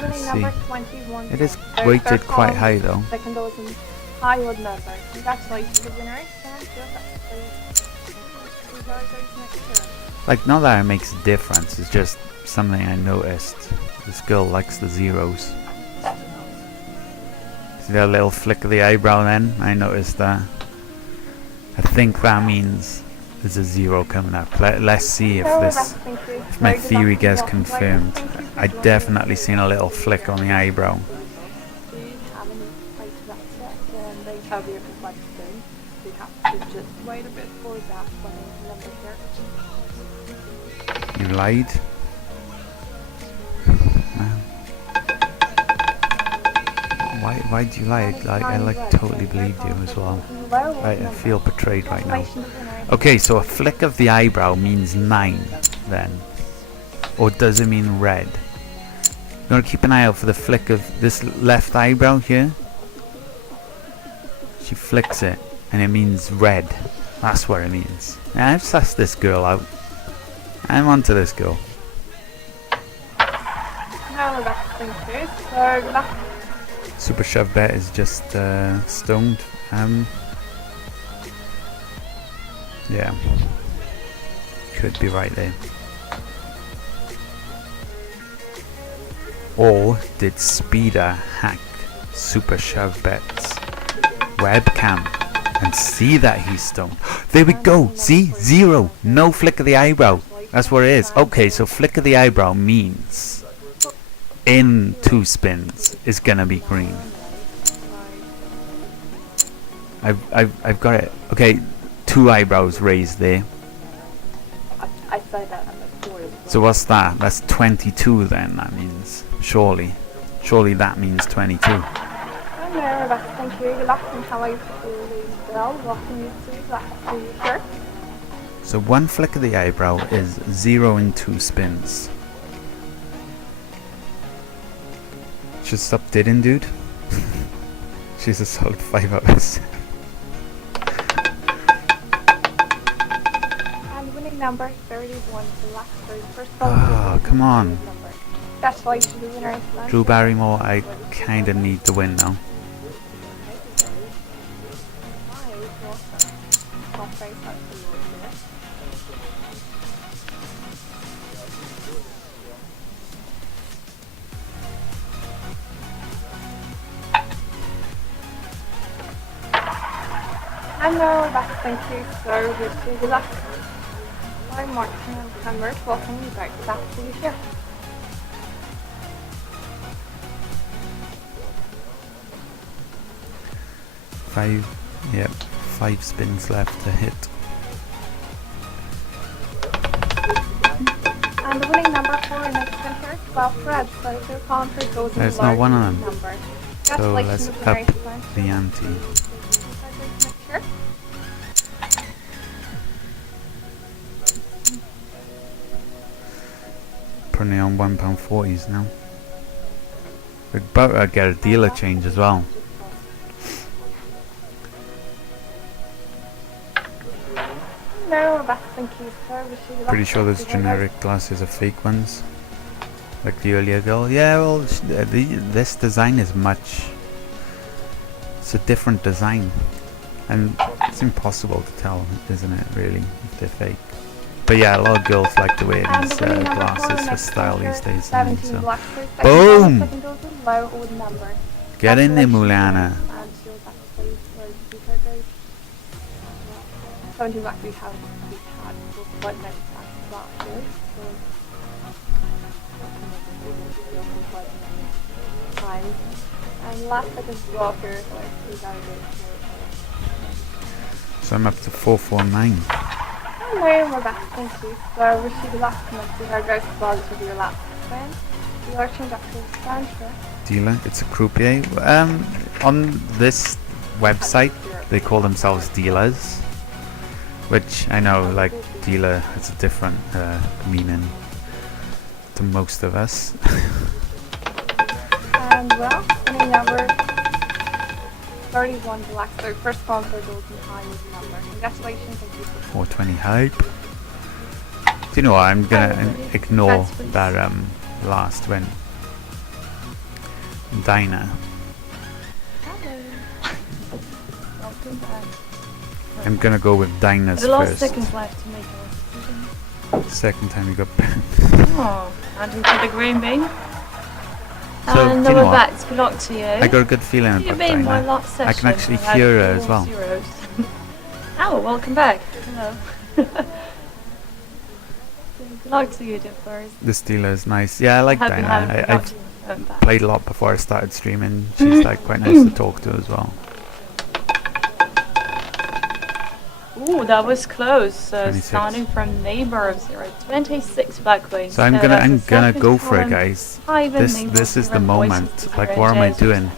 Let's see. It is weighted quite high though. Second dozen high odd number. Congratulations to the winner. Like, not that it makes a difference, it's just something I noticed. This girl likes the zeros. See that little flick of the eyebrow then? I noticed that. I think that means there's a 0 coming up. Let's see if my theory gets confirmed. I definitely seen a little flick on the eyebrow. You lied? Why do you lie? I totally believed you as well. I feel betrayed right now. Okay, so a flick of the eyebrow means 9 then. Or does it mean red? You gotta keep an eye out for the flick of this left eyebrow here. She flicks it and it means red. That's what it means. Now I've sussed this girl out. I'm onto this girl. Super Shove Bet is just stoned. Yeah. Could be right there. Or did Speeder hack Super Shove Bet's webcam and see that he's stoned? There we go! See? 0! No flick of the eyebrow. That's what it is. Okay, so flick of the eyebrow means in 2 spins is gonna be green. I've got it. Okay, 2 eyebrows raised there. I said that before. So what's that? That's 22 then, that means. Surely that means 22. I'm there, Rebecca. Thank you. Good luck and how I feel well. Welcome you to that shirt. So 1 flick of the eyebrow is 0 in 2 spins. Should stop didding, dude. She's a solid 5 hours. And winning number 31, the last 31st. Oh, come on. Congratulations to the winner. Drew Barrymore, I kinda need the win now. And now back, thank you so much. Good luck. I'm Martin and Cameron. Welcome you back to that to the show. Five spins left to hit. And the winning number for the next spin here is 12 red. So if you're calling for goes There's not one of them. Number. So let's up the ante. Putting it on £1.40s now. We're about to get a dealer change as well. Pretty sure those generic glasses are fake ones, like the earlier girl. Yeah, well, this design is much. It's a different design, and it's impossible to tell, isn't it? Really, if they're fake. But yeah, a lot of girls like to wear these glasses for style these days. So, boom! Get in there, Mulana. So I'm up to 449. Hello, we're back. Thank you. So I received the last comment to our ghost blogs with your last friend. You are changed up to the transfer. Dealer, it's a croupier. On this website, they call themselves dealers, which I know, like, dealer has a different meaning to most of us. And well, winning number 31 black. So first call, third golden high with the number. Congratulations and keep it. 420 hype. Do you know what? I'm gonna ignore that last win. Dinah. Hello. Welcome back. I'm gonna go with Dinah's The last first. seconds left to make a decision. Second time you got banned. Oh, and into the green bean. So, And do you know we're what? back. Good luck to you. I got a good feeling You've about been my Dinah. last session. I can actually had hear her 4 as well. zeros. Oh, welcome back. Hello. Good luck to you, dear Flores. This dealer is nice. Yeah, I like Happy having Dinah. you I've back. played a lot before I started streaming. She's like quite nice to talk to as well. Ooh, that was close. 26. Starting from neighbor of 026 black wings. So I'm gonna go for it, guys. This This is the moment. Like, what am I doing?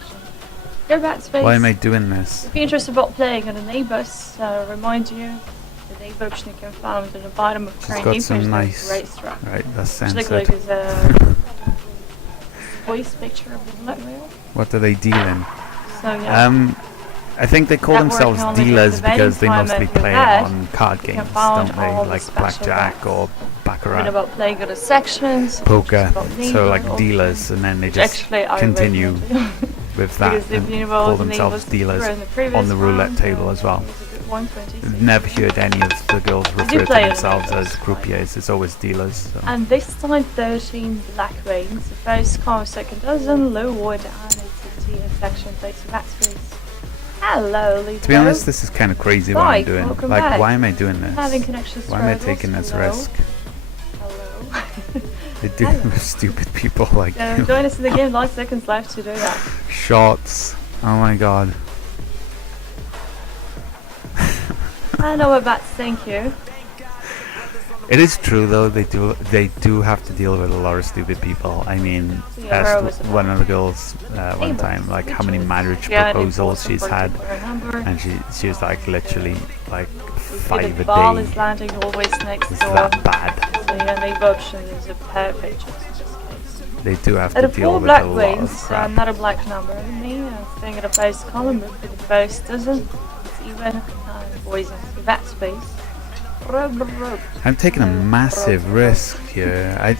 Go back space. Why am I doing this? If you're interested about playing on the neighbors, remind you the neighbor option you can find at the bottom of She's current got English some nice. racetrack. Right, that's Which look censored. like is a voice picture of the black whale. What are they dealing? So yeah. I think they call That themselves working on the dealers debating because they time mostly that you play had, on card can games, find don't all they? the Like special blackjack backs. or Bit baccarat, about playing other sections. poker. about So neighbor like option, dealers, and then they which just actually I continue recommend. with that Because if and you call involve themselves dealers on the roulette table as well. 126. I've never heard any of the girls you refer to play on themselves neighbors? as croupiers. It's always dealers. So. And this time 13 black wings, the first car, second dozen, low wood, and it's a tier section place for backspace. Hello, Lisa. To be honest, this is kind of crazy what I'm Right, doing. welcome Like, back. why am I doing Having this? connections Why am I struggles. taking this Hello. risk? Hello. They do Hello. with stupid people like you. Join us in the game, last seconds left to do that. Shots. Oh my god. I know about thank you. It is true though, they do have to deal with a lot of stupid people. I mean, Yeah, where was asked it? one of the girls one Neighbors, time like how many which is- marriage yeah, and proposals enforce a she's had, particular number. and she was like literally like You see 5 the a ball day. is landing always next It's door. that bad. So yeah, neighbor option is a perfect choice in this case. They do have At to the deal 4 with black a lot wings, of crap. another black number. Me, staying at the first column, but for the first dozen, it's even boys into that space. Rub, rub. I'm taking a massive risk here. I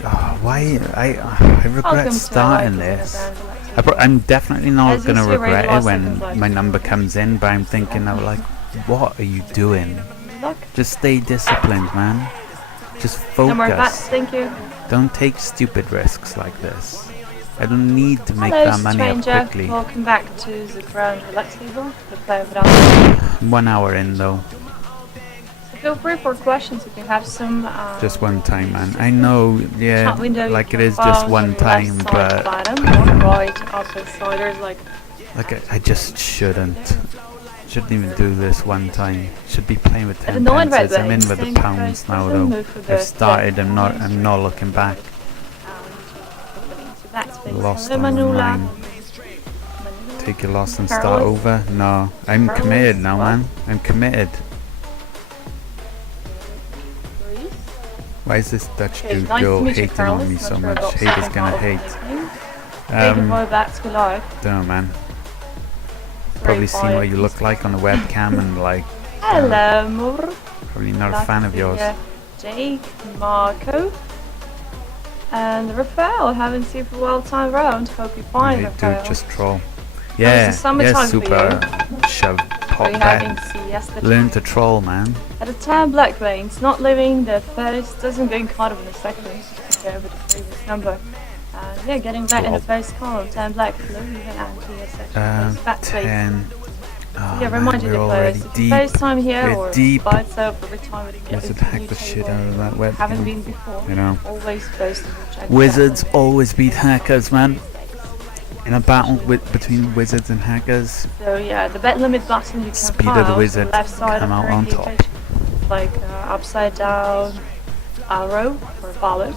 regret Welcome to starting Life is this. an Abandoned I'm definitely not As you gonna see, we're in regret the it last when seconds left. my number comes in, but I'm thinking of like, what are you doing? Luck. Just stay disciplined, man. Just No more bats, focus. thank you. Don't take stupid risks like this. I don't need to make Hello, that money up stranger. quickly. Welcome back to the ground relax table. The player without. 1 hour in though. So feel free for questions if you have some. Just one time, man. I know, yeah, chat window. like you it can is just find one on the time, left side but bottom or right upper side. There's like I just shouldn't. Shouldn't even do this one time. Should be playing with At the 10 nine red pences. I'm in wings, with the think pounds first now dozen, though. move for the I've started. I'm not left. looking back. Lost Lost on Manula. mine. Take your loss and start Carlos. over. No, I'm Carlos, committed now, what? man. I'm committed. Why is this Dutch Okay, dude nice to girl meet you, hating on Carlos. me Not so sure much? about Hate is second gonna half of hate. this game. Waiting for that to live. Don't know, man. Probably seen what you look like on the webcam and like, Hello, Moore. probably not a fan of yours. Jake, Marco, and Rafael. Haven't seen you for a while time round. Hope you're fine, Hey, Rafael. dude, just troll. How's Yeah, the summertime yeah, for super shove Are you pop having back. siesta? Learn to troll, man. At a time, Black Wings, not living the first, doesn't going kind of in the second, compare with the previous number. And yeah, getting back in the first column, 10 Black, blue, even anti section. 10. Oh, Yeah, man, remind you we're the already players. If deep. first time here We're or deep. by itself every time we get Wizard into a hacked new the shit table, out of that webcam. haven't been before. You know. Always supposed to check Wizards that. always beat hackers, man. In a battle between wizards and hackers, So yeah, the bet limit button you can Speeder find the on wizard the left side come of out the on game top. page, like upside down arrow or ballot,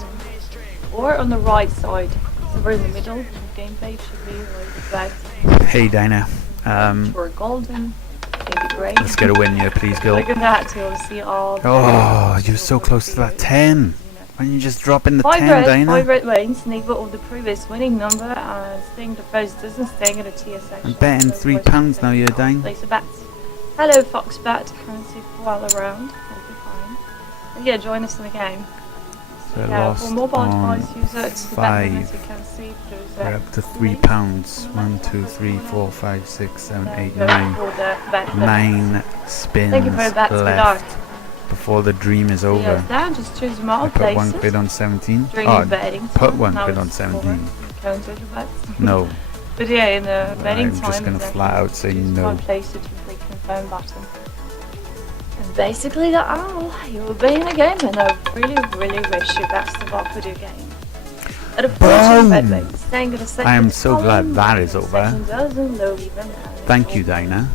or on the right side, somewhere in the middle. The game page should be like that. hey Dinah, Or golden, maybe grey. let's get a win here, please, girl. Look at that, you'll see all. the Oh, you're you'll so close to that see, 10. Why don't you just drop in the 10, Five Dinah? red lanes, neighbor of the previous winning number, and staying the post doesn't stay in the TS section. I'm betting so £3 now, you're Dinah. Place a bet. Hello, Foxbat. Currency for all around. Hope you're fine. And yeah, join us in the game. So Yeah, lost for mobile on device users, the bet limits 5. you can see through We're up to £3. 1, 2, 3, 4, 5, 6, 7, 8, 9. 9 spins Thank you for that, left before the dream is over. Yes, then just choose them all I put 1 places quid on 17. during Oh, the betting put time. 1 Now quid on it's 17. over. Counter the bets. No, But yeah, in the betting I'm time, just gonna exactly, flat out say choose no. one place to click confirm button. And basically that's all. You will be in the game, and I really wish you best of luck with your game. At a Boom! 14 bet rate, staying at a second I am so glad column, that is the over. second doesn't load even, and Thank it's you, over. Dinah.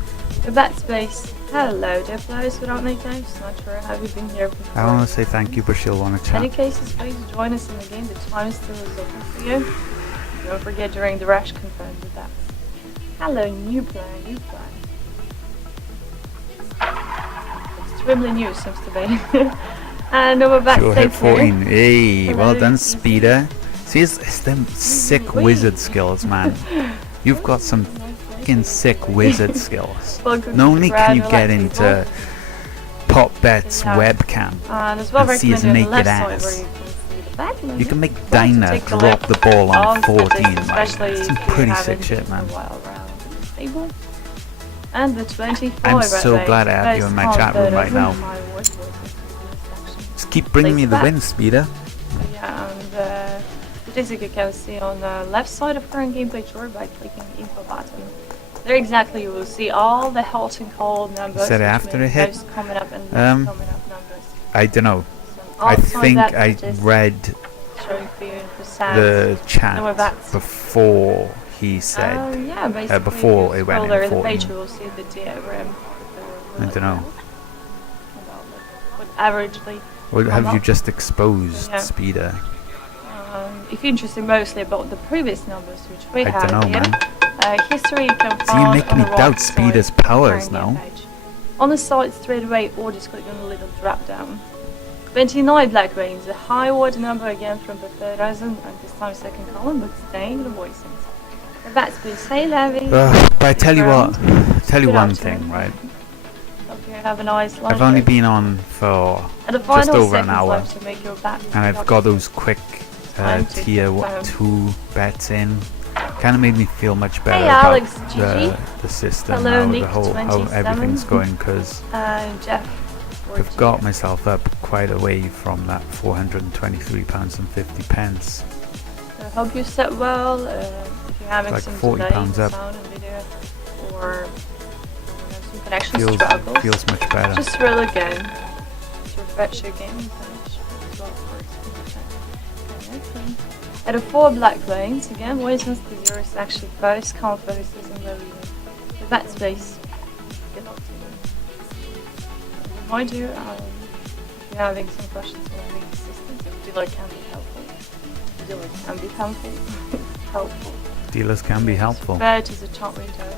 The bet space. Hello, dear players without nicknames. Not sure have you been here before. I want to say thank you, but she'll want to In any chat. cases, please join us in the game. The time is still is open for you. Don't forget during the rush confirm the bets. Hello, new player, new player. Extremely new seems to be. And we're back She'll hit safe 14. Hey, well Hello, done, easy. Speeder. See, it's them sick wizard skills, man. You've got some fucking sick wizard skills. Welcome Not to only the can you crowd, get relax, people. into Pop Bet's Yeah. webcam, And as well and see his recommended on the left naked side ass. where you can see the bet limit. you can make Want to Dinah take a drop look the ball on at 14. statistics, Like, especially some if you pretty haven't sick shit, been man. a while around the table. And the 24 I'm so right glad there, I have you in my first chat room right photos now. and my voice voices in this section. Just keep bringing me Place the the win, bet. Speeder. Yeah, and statistic you can see on the left side of current gameplay or by clicking the info button. There exactly you will see all the hot and cold numbers. said which after means a hit? those coming up and Um, coming up numbers. I don't know. So I outside think that I statistic read showing for you in percent. the No, chat that's- before he said. Yeah, basically. before if you it went scroll in there in the 14. page, you will see the diagram. I don't know. But averagely, Or have you not- just exposed Yeah. Speeder? if you're interested mostly about the previous numbers which we I have don't know, here, man. history you can So you find make on me the doubt right Speeder's side of the powers current now. game page. On the side straight away, or just click on the little drop down. 29 black veins, a high order number again from the third dozen, and this time second column, but staying the voicings. That's been say Levy. But I tell you what, tell you Good one afternoon. thing, right? Hope you have a nice lunch. I've only been on for At the final over an seconds hour, left to make your bet. and I've got those quick Time to tier confirm. 2 bets in. Kind of made me feel much better Hey, about Alex, Gigi. the system Hello, now, the Nick whole how 27. everything's going, because Jeff. I've got myself up quite away from that £423.50. I hope you slept well. If you're having Like some £40 delay, up. sound and video, or some connection Feels struggles, much better. just roll again to refresh your gaming page as well first. Okay. At a 4 black lanes, again, waiting to 0 is actually first, count first isn't really the bet space. Good luck to you. Remind you, if you're having some questions or need assistance, dealer can be helpful. Dealer can be helpful. helpful. Dealers can be helpful. Bad is a chat window.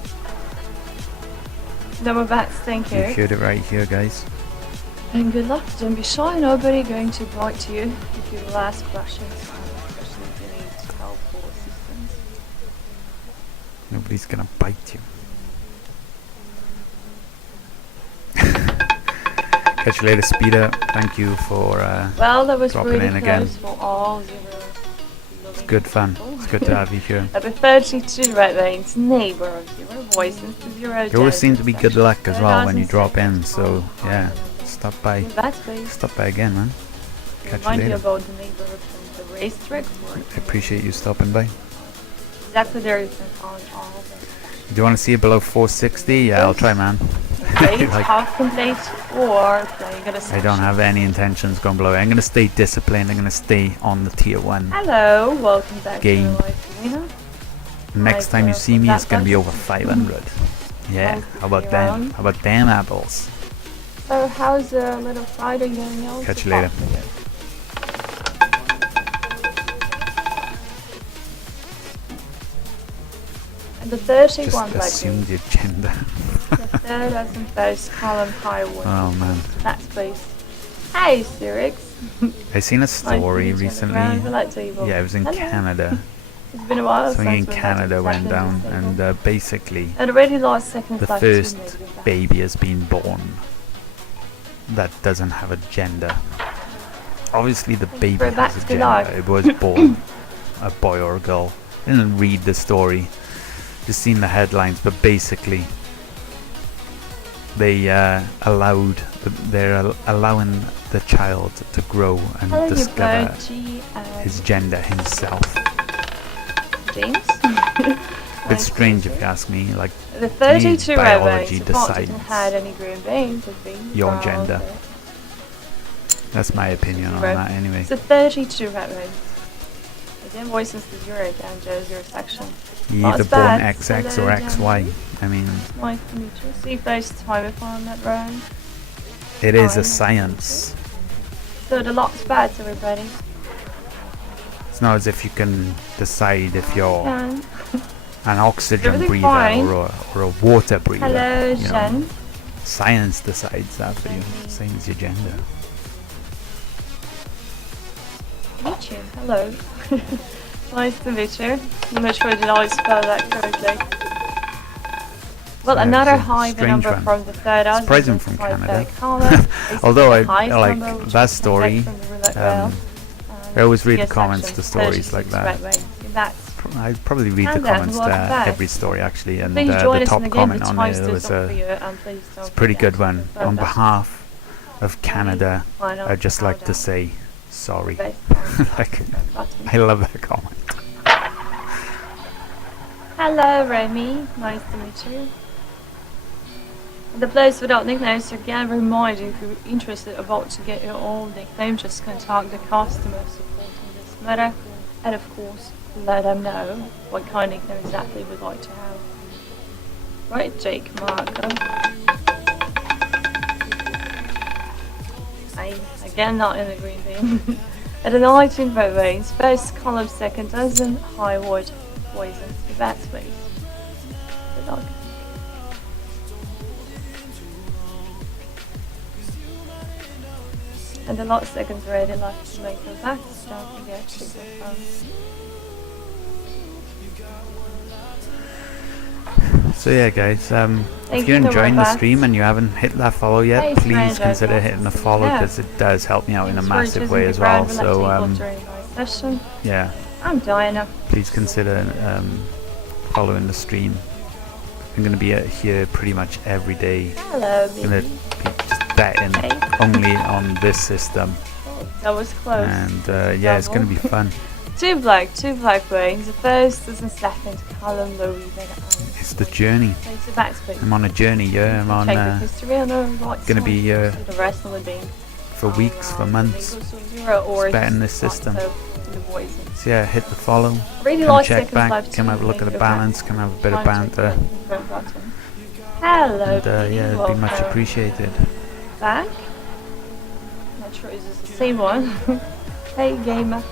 Then we're back, thank You you. heard it right here, guys. And good luck, don't be shy, nobody going to bite to you if you will ask questions, especially if you need help or assistance. Nobody's gonna bite you. Catch you later, Speeder. Thank you for. Well, that was Dropping really in close again. for all 0. It's good fun. It's good to have you here. At the 32 red lanes, neighbor of 0 voices to 0. You always seem to be good luck as well when you 3000 drop in. seconds So on yeah, stop by. That's based. Stop by again, man. Catch you Remind you later. about the neighborhood and the racetrack. I appreciate you stopping by. Exactly there you can find all the Do you want to see it below 460? Yeah, I'll try, man. complete, Like, half complete, or playing at a I don't have any intentions going below. I'm gonna stay disciplined. I'm gonna stay on the tier 1. Hello, welcome back Game. to the live arena. Next time you see me, it's gonna be over 500. Yeah, Nice to how about see you them? around. How about them apples? So how's little Friday going on? Catch so you later. far for you? And the 31 Just black assumed beans. your gender. The third as in first column firewood. Oh man. That's please. Hey, Sirix. I seen a Nice to story meet you. recently. Round the light table. Yeah, it was in Hello. Canada. It's been a while Something in since we've had Canada went exactly down, this and table. basically It already lost second the flight first to maybe back. baby has been born that doesn't have a gender. Obviously, the baby Bring it back has a to gender. life. It was born a boy or a girl. Didn't read the story, just seen the headlines. But basically, they they're allowing the child to grow and Hello, you discover bird, G and his gender himself. James. It's strange if you ask me. Like, The 32 biology railways didn't decides had any green beans. It'd be your brown, gender. but- that's my opinion on Right. that. Anyway, It's a 32 railways. The invoice is the 0 down Joe's 0 section. you Not either as born bad. XX Hello, or XY. Jamie. I mean, Nice to meet you. See if there's time if I'm that road. it is a Fine. science. So the lot's bad, everybody. It's not as if you can decide if you're Can. an oxygen Everything breather fine. or a water breather. Hello, you know. Jen. Science decides that for you. Same as your gender. Meet you. Hello. Nice to meet you. I'm not sure did I spell that correctly. Well, Yeah, another it's a high strange number one. from the third hour. Surprising from Canada. Although Although I like that story, I always read the comments to stories like that. I probably read the And then, comments welcome to back. every story actually, and Please join the us top in the game. comment The on times there is was up for a you, and please don't pretty forget good one. to On vote us. behalf of Canada, Final I'd just like to countdown. say sorry. Best Like, button. I love that comment. Hello, Remy. Nice to meet you. The players without nicknames, again, remind you if you're interested about to get your own nickname, just contact the customer support in this matter, and of course, let them know what kind of nickname exactly we'd like to have. Right, Jake Marco. Again, not in the green bean. At the 19 vote range, first column, second dozen, high wood, poison, that space. Good luck. And the lot seconds ready left to make your backs. Don't forget to click the phone. So yeah, guys, Thank if you're you, enjoying the Novak. stream and you haven't hit that follow yet, Hey, please stranger, consider nice hitting to the see you. follow Yeah. because it does help me out in a Thanks for massive choosing way the as well. ground So relaxing during my session. yeah, I'm Diana. please consider following the stream. I'm going to be here pretty much every day. Hello, I'm going to baby. be just betting Hey. only on this system, Oh, that was close. and yeah, it's going to be fun. Two black brains. The first is in second column, low even. It's the journey. It's a backspace. I'm on a journey. Yeah, I'm on Check the history on the right gonna side. be, So the rest will be for weeks, for months. or betting this system. So the voices. So yeah, hit the follow. Really Come like check seconds back. left Come to have a look at make the your back. balance. Come have a bit of Time to banter. click the front button. Hello, And Pete. yeah, it'd be much Welcome appreciated. back. Not sure is this the same one. Hey gamer.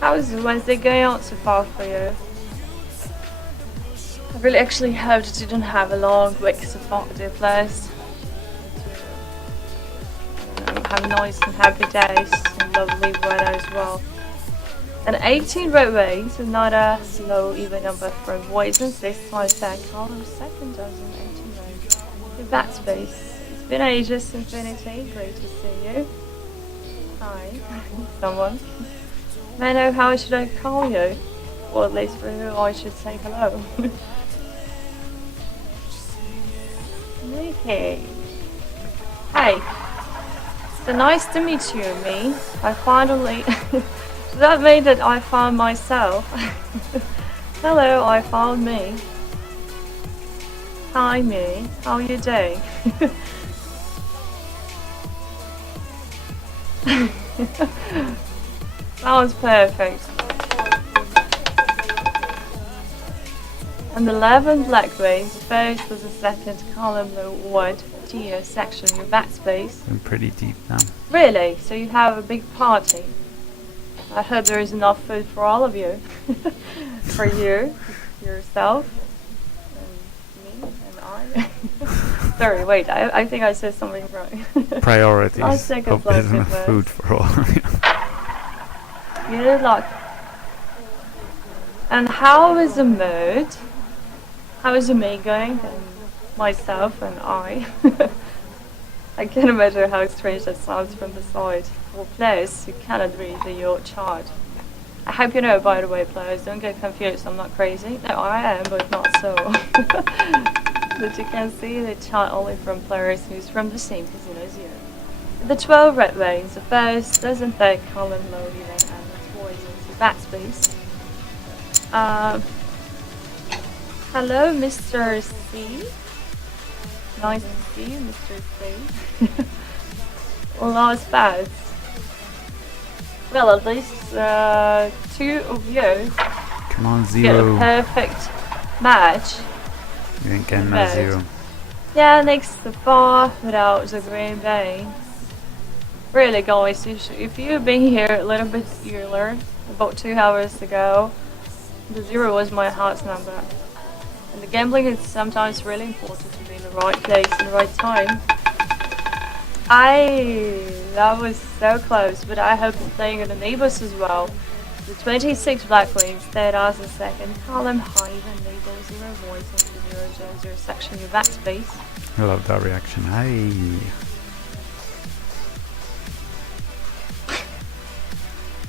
How's Wednesday going out so far for you? I really actually hoped that you didn't have a long week so far, dear players. Have nice and happy days and lovely weather as well. And 18 roadways, another low even number for voices. This time back column, second dozen, 18 roads. The back space. It's been ages, Infinity. Great to see you. Hi, someone. Mano, how should I call you? Or at least for who I should say hello. Nikki. Hey. So nice to meet you, me. I finally... Does that mean that I found myself? Hello, I found me. Hi, me. How are you doing? That was perfect. And 11 black queens. First was the second column, the white tier section, your backspace. I'm pretty deep now. Really? So you have a big party? I hope there is enough food for all of you. For you, yourself, and me, and I. Sorry, wait, I think I said something wrong. I'll Priorities. take a Hope there's photo enough first. food for all of you. Good luck. And how is the mood? How is the mood going? And myself and I. I can imagine how strange that sounds from the side. Well, players, you cannot read your chart. I hope you know, by the way, players, don't get confused, I'm not crazy. No, I am, but not so. But you can see the chart only from players who's from the same casino as you. The 12 red veins, the first doesn't take column loading and it's poisons, the backspace. Hello, Mr. C. Nice to see you, Mr. C. Last pass. Well, at least 2 of you Come on, get a zero. perfect match. You ain't getting Bad. that zero. Yeah, next the bar without the green veins. Really, guys, if you've been here a little bit earlier, about 2 hours ago, the 0 was my heart's number. And the gambling is sometimes really important to be in the right place and the right time. That was so close, but I hope you're playing in the neighbors as well. The 26 black queens, third as the second column, hive and label 0 voice into 000 section, your backspace. I love that reaction. Hi.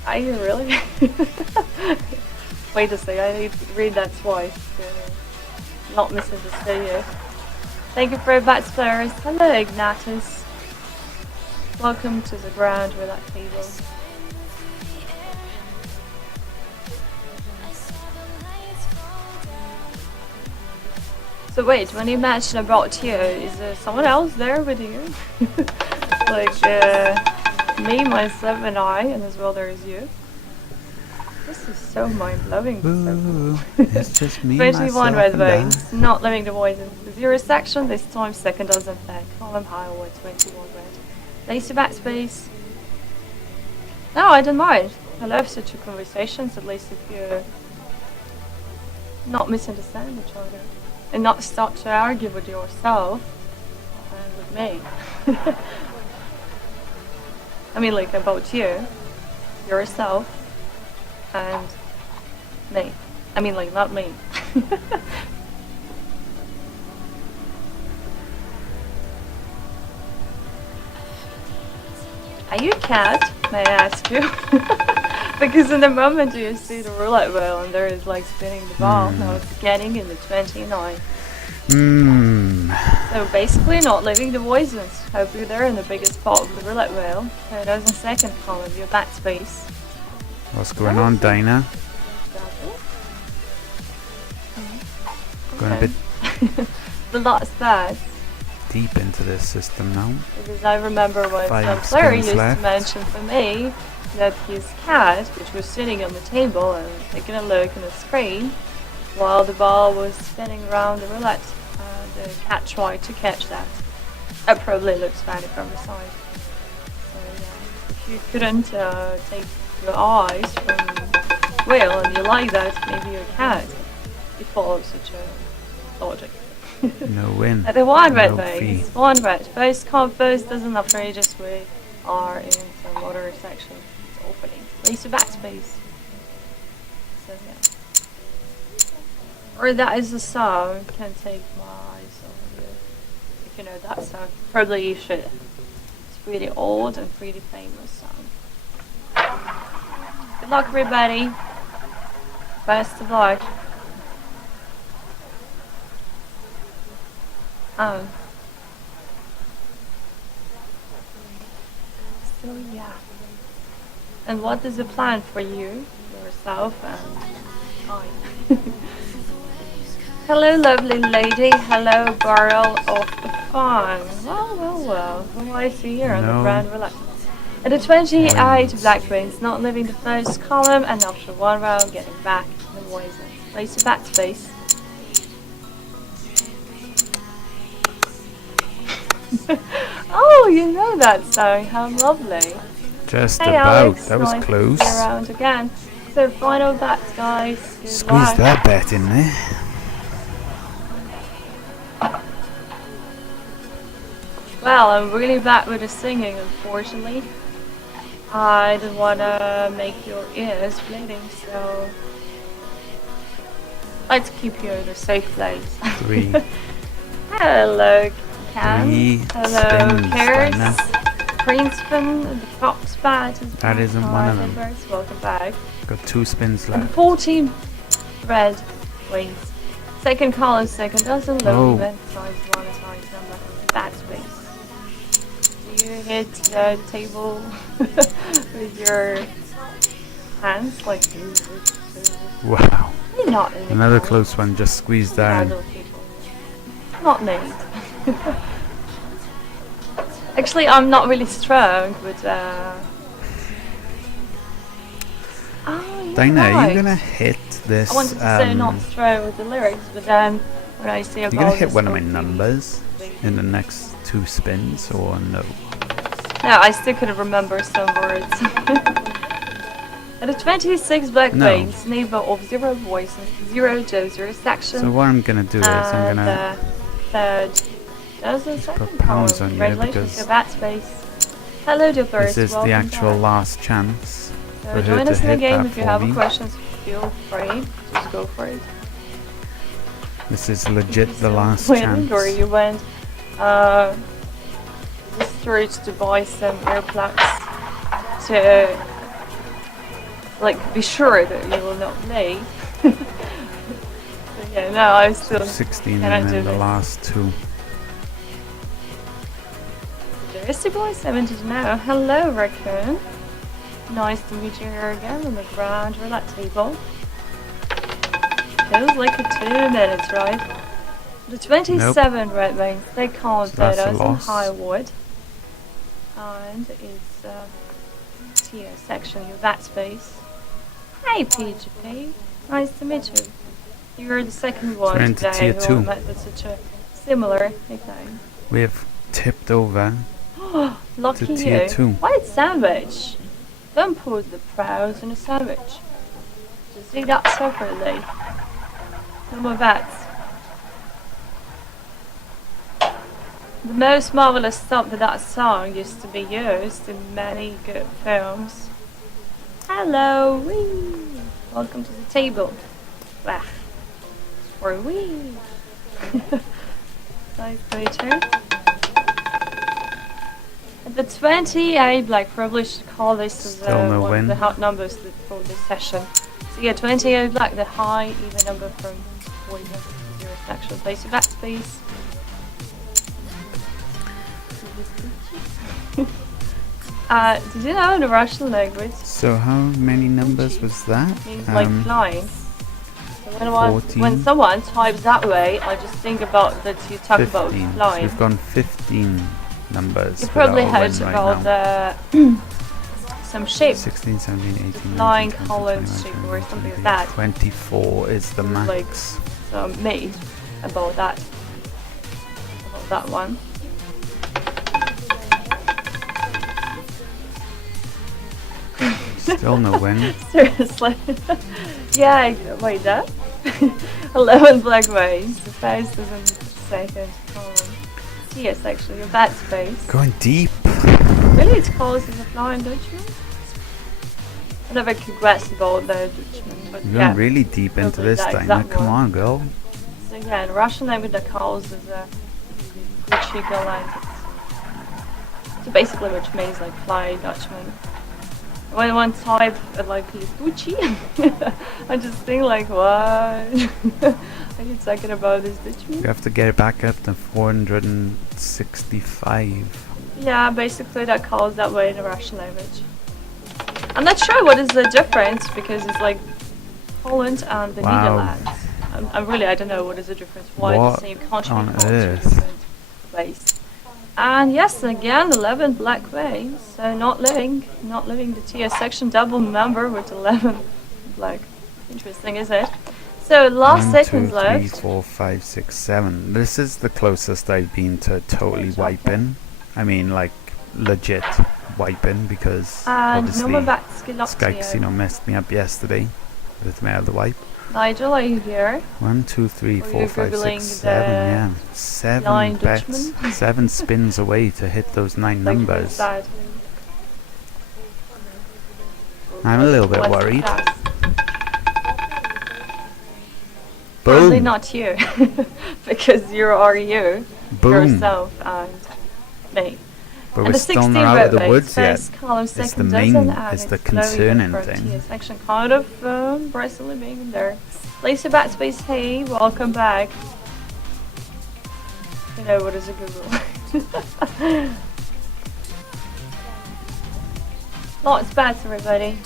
Are you really? Wait a sec, I need to read that twice to not misunderstand you. Thank you for your bats players. Hello Ignatus. Welcome to the ground with that table. So wait, when you matched I brought here, is there someone else there with you? Like me, myself and I, and as well there is you. This is so mind-blowing. Ooh, it's just me, 21 myself, red and I. veins, not living the void in the 0 section, this time second doesn't affect. Column higher with 21 red. Lazy backspace. No, I don't mind. I love such a conversations, at least if you not misunderstand each other. And not start to argue with yourself and with me. I mean like about you, yourself, and me. I mean like not me. Are you a cat, may I ask you? Because in the moment you see the roulette wheel and there is like spinning the ball, now it's getting in the 29. So basically not leaving the voices. Hope you're there in the biggest part of the roulette wheel. So there's a second column, your backspace. What's going on, Dinah? Going a bit The last pass. deep into this system now. Because I remember when 5 some player spins used left. to mention for me that his cat, which was sitting on the table and taking a look at the screen, while the ball was spinning around the roulette, the cat tried to catch that. It probably looks funny from the side. So yeah, if you couldn't take your eyes from the wheel and you like that, maybe you're a cat. It follows such a logic. No win. The one red No veins. fee. One red. First come first doesn't outrageous we are in some other section. It's opening. Place the backspace. So yeah. Or that is a song. Can take my eyes off you. If you know that song. Probably you should. It's pretty old and pretty famous song. Good luck everybody. Best of luck. So yeah. And what is the plan for you, yourself, and I? Hello, lovely lady. Hello, girl of the fun. Well. What do I see here on the No. brand relax? At the 28 Wins. black queens, not leaving the first column, and after one round, getting back in the poison. Place the backspace. Oh, you know that song. How lovely. Just Hey, about. Alex. That was nice close. To be around again. So final bets, guys. Good Squeeze luck. that bet in there. Well, I'm really bad with the singing, unfortunately. I don't want to make your ears bleeding, so let's keep you in a safe place. 3. Hello, Cam. 3 Hello, spins. Cares. Dana. Greenspan, the Fox Bat is That isn't one of them. members. Welcome back. Got 2 spins And left. 14 red wings. Second column, second dozen, low Oh. event size, one size number. Bat space. Do you hit the table with your hands like this? Wow. You're not in the Another column. close one. Just squeezed that in. Adult people. Not me. Actually, I'm not really strong, but oh, you're Dana, are right. you gonna hit this? I wanted to say not strong with the lyrics, but then when I say about You're gonna hit this one of my whole numbers thing- in the next 2 spins, or no? No, I still couldn't remember some words. At the 26 black No. veins, neighbor of 0 voices, 0 dozer section. So what I'm gonna do is I'm gonna the third dozen second put pounds column. on you Congratulations, because your bat space. Hello, dear birds. this is the welcome actual back. last chance So for her join to us in the hit game that if you for have me. questions. Feel free, just go for it. This is legit the last Win, chance. or you went the storage to buy some earplugs to like be sure that you will not late. But yeah, no, I still 16 cannot and do then the this. last 2. There's the boy 70 now. Hello, Raccoon. Nice to meet you here again on the ground roulette table. Feels like a 2 minutes, right? The 27 red veins, they count So that's a us in loss. Highwood. And it's tier section, your VAT space. Hey, PGP. Nice to meet you. You're the second one we're into today tier who I 2. met with such a similar nickname. We have tipped over. Lucky To tier you. 2. White sandwich. Don't put the prize in a sandwich. Just eat that separately. No more bats. The most marvelous stuff that song used to be used in many good films. Hello, wee. Welcome to the table. Bah. Or wee. Nice to meet you. At the 28 black, probably should call this as Still no one win. of the hot numbers for this session. So yeah, 28 black, the high even number from 41 to 0 actual place of that space. Did you know in the Russian language So how many numbers was that? means like flying? So when 14. someone types that way, I just think about that you talk 15. about So flying. we've gone 15 numbers. You probably without a heard win right about now. some shape. 16, 17, 18, 19, flying 20, columns 21, shape or 22, something like 23, that. 24 is the Like- max. So made about that one. Still no win. Seriously. Yeah, wait, that? 11 black veins. The first is in the second column. Yes, actually, a bad space. Going deep. Really, it's called as a flying Dutchman? I never congrats about the Dutchman, but You're yeah. going really deep into Probably this that thing. exact Come one. on, girl. So yeah, in Russian language, the calls is a Gucci Galantis. So basically, which means like fly Dutchman. When one type like he's Gucci, I just think like, what? Are you talking about this You Dutchman? have to get it back up to 465. Yeah, basically that calls that way in the Russian language. I'm not sure what is the difference because it's like Holland and the Wow. Netherlands. I'm really, I don't know what is the difference. Why What the same country on calls earth? different place. And yes, again, 11 black veins. So not living the TS section double number with 11 black. Interesting, is it? So last 1, 2, seconds 3, left. 4, 5, 6, 7. This is the closest I've been to totally wiping. I mean, like, legit wiping, because And obviously nummer bats good luck to Skyx, you. messed me up yesterday with my other wipe. Nigel, are you here? 1, 2, 3, Or 4, you're 5, Googling 6, 7. the Yeah, 7 Blind bets, Dutchman? 7 spins away to hit those 9 Like, numbers. sad. I'm a little bit What's the worried. class? Probably Boom! not you, because you are you Boom! yourself and me. But And we're the still 16 not out of the red woods yet. first column, It's the second main, dozen, and it's the slowly concerning the thing. frontier section kind of bristly being in there. Lisa Batspace, hey, welcome back. You know what is a Google? Lots bats, everybody.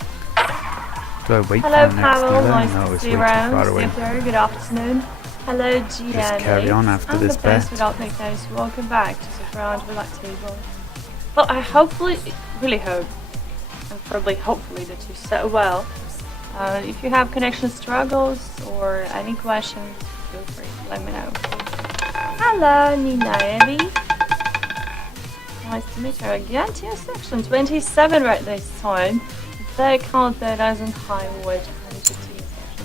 Do I wait Hello, for the next Pavel. dealer? Nice No, to it's see way you too far around. away. Skipper, good afternoon. Hello, GN. Just carry on after and this the place bet. without nicknames. Welcome back to the round with that table. Well, I really hope, and probably hopefully that you settle well. If you have connection struggles or any questions, feel free to let me know. Hello, Nina Evi. Nice to meet you again. TS section 27 right this time. They count that as in high wood.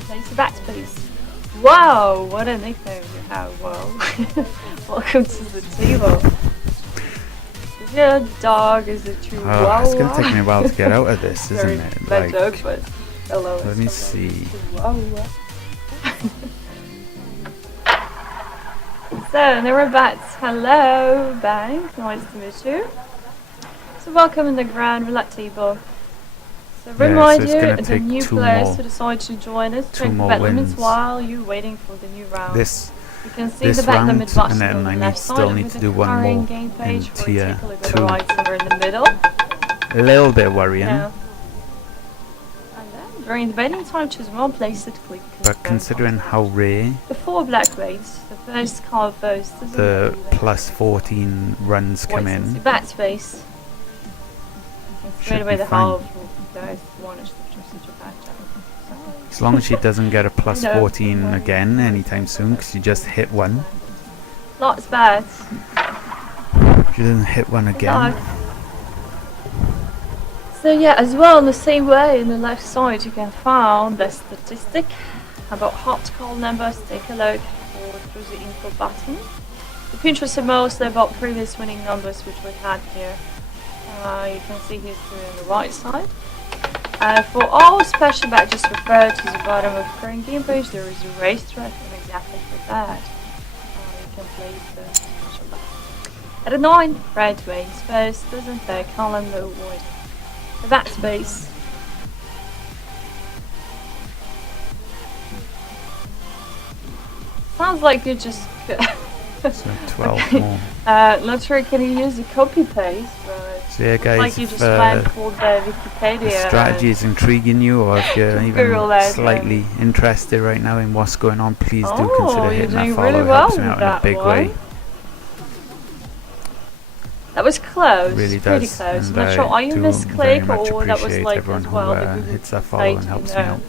Place the backspace. Wow, what a nickname you have. Wow. Welcome to the table. Is it a dog? Is it your wow? It's going to take me a while to get out of this, Very isn't it? bad Like, joke, but hello. let me see. Wow. So, there are bats. Hello, Bang. Nice to meet you. So, welcome in the ground roulette table. So, so remind it's you, gonna the take new 2 players more- who decide to join us, 2 check the more bet limits wins. while you're waiting for the new round. This You can see this the bet round, limit button and then on the I left side still need with to the do one current more game in page, or tier take a look at 2. the right somewhere in the middle. A little bit worrying, Yeah. And then during the betting time, choose one place to click. but considering how rare the 4 black weights, the first card first, is the plus 14 runs come in, backspace. Should Straight away be the fine. half guys want such a bad job. as long as she doesn't get a plus No. 14 again anytime soon, because you just hit one. Lots bad. If she doesn't hit one again, So yeah, as well, in the same way, on the left side you can find the statistic about hot call numbers. Take a look or through the info button. The Pinterest are mostly about previous winning numbers which we had here. You can see history on the right side. For all special badges referred to the bottom of the current game page, there is a racetrack, and exactly for that you can place the special badge. At a 9, red wings first, doesn't there, column low wood. The backspace. Sounds like you just. so 12 more. Not sure can you use the copy paste, but So yeah, guys, like you if just went for the the Wikipedia. strategy is intriguing you, or if you're even Google that, slightly interested right now in what's going on, please do Oh, consider you're hitting that doing follow. really It well helps me with out in a that big one. way. That was close. Really pretty does. close. And Not sure. Are you do misclick very much or that was appreciate like everyone as well? who the Google hits that follow and site, helps you me know,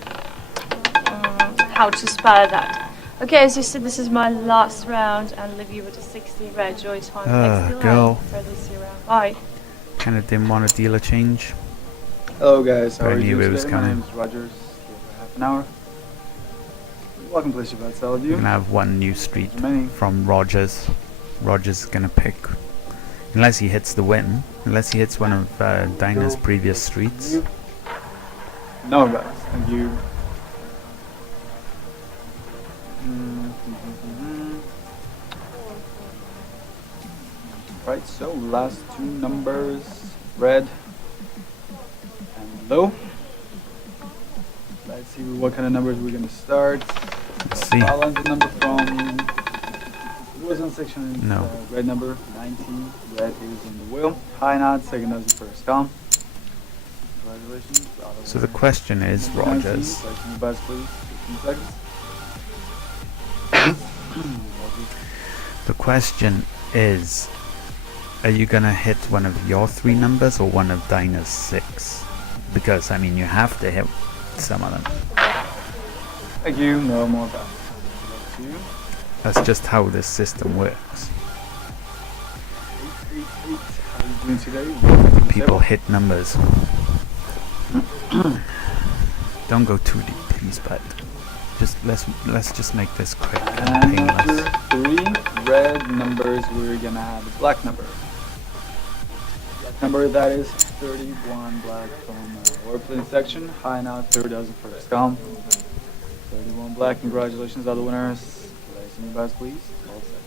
out. How to spell that? Okay, as you said, this is my last round, and leave you with a 60 red joy time. Next delay girl. for this year round. Bye. Kind of didn't want a dealer change. Hello guys, how I are knew you it was today? My coming. name is Rogers. Here for half an hour. Welcome to Place Your Bets, all of We're you. gonna have one new street There's many. from Rogers. Rogers is gonna pick, unless he hits the win, unless he hits one of Dinah's Go. previous streets. You. No guys, thank you. Right, so last 2 numbers, red and low. Let's see what kind of numbers we're gonna start. Let's see. Balance the number from it was on section No. red number 19. Red is in the wheel. High knot, second as the first column. Congratulations. So the question is, Rogers, Section buzz, please. 15 seconds. the question is, are you gonna hit one of your 3 numbers or one of Dinah's 6? Because I mean, you have to hit some of them. Thank you. No more bets. Back to you. That's just how this system works. 888. How are you doing today? Welcome to the People table. hit numbers. Don't go too deep, please, but just let's just make this quick and And painless. after 3 red numbers, we're gonna have a black number. Black number, that is 31 black from Warplane section. High now, 30,000 first come. 31 black, congratulations, all the winners. Can I see you guys, please? All set.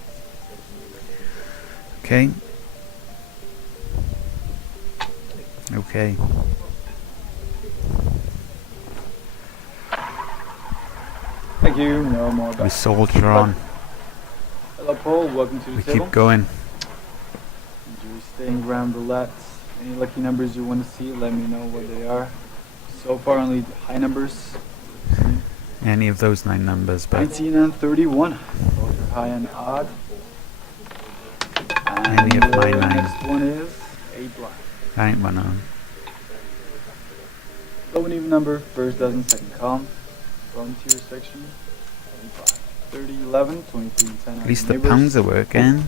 Okay. Okay. Thank you, no more We bets. soldier on. Hello, Paul, welcome to the We table. keep going. Enjoy staying around roulette. Any lucky numbers you want to see, let me know what they are. So far, only high numbers. Any of those 9 numbers, but 19 and 31. Both are high and odd. And Any of my the nine. next one is 8 black. I ain't one on. Low and even number, first dozen, second column. Volunteer section, 8 black. 30, 11, 23, and 10. At least the pounds are working,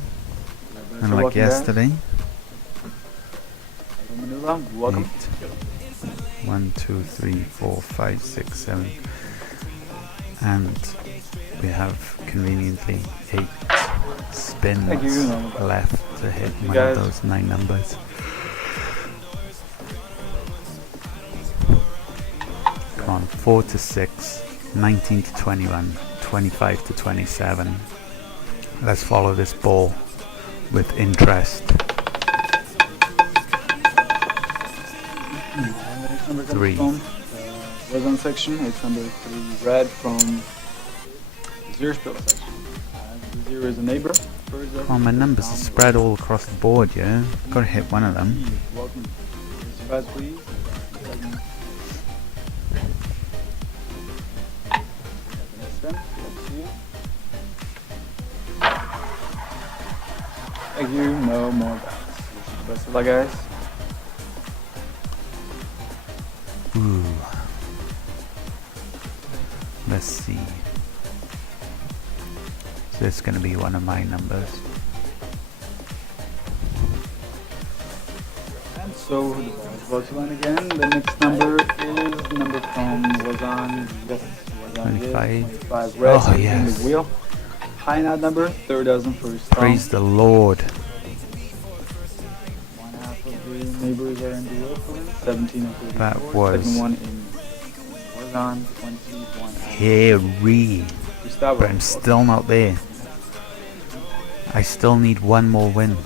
unlike yesterday. Manila, welcome. 8, 1, 2, 3, 4, 5, 6, 7, and we have conveniently 8 spins Thank you. left to hit You one of guys. those 9 numbers. Come on, 4 to 6, 19 to 21, 25 to 27. Let's follow this ball with interest. And the next number comes 3. from Wazan section. It's number 3 red from Zero Spill section. The 0 is a neighbor. First dozen, Oh, my numbers are spread all across the board, yeah? Gotta hit one of them. Welcome. Mr. Bass, please. Next spin. Up to you. Thank you. No more bats. Best of luck, guys. Ooh. Let's see. So it's gonna be one of my numbers. And so the ball is about to land again. The next number is number from Wazan. Yes, Wazan 25. 25 red Oh, in yes. the wheel. High knot number, third dozen first time. Praise the Lord. One half of the neighbors are in the wheel for him. 17 and 34. That was Second one in Wazan, 21. Harry. Gustavo. But I'm still not there. I still need one more win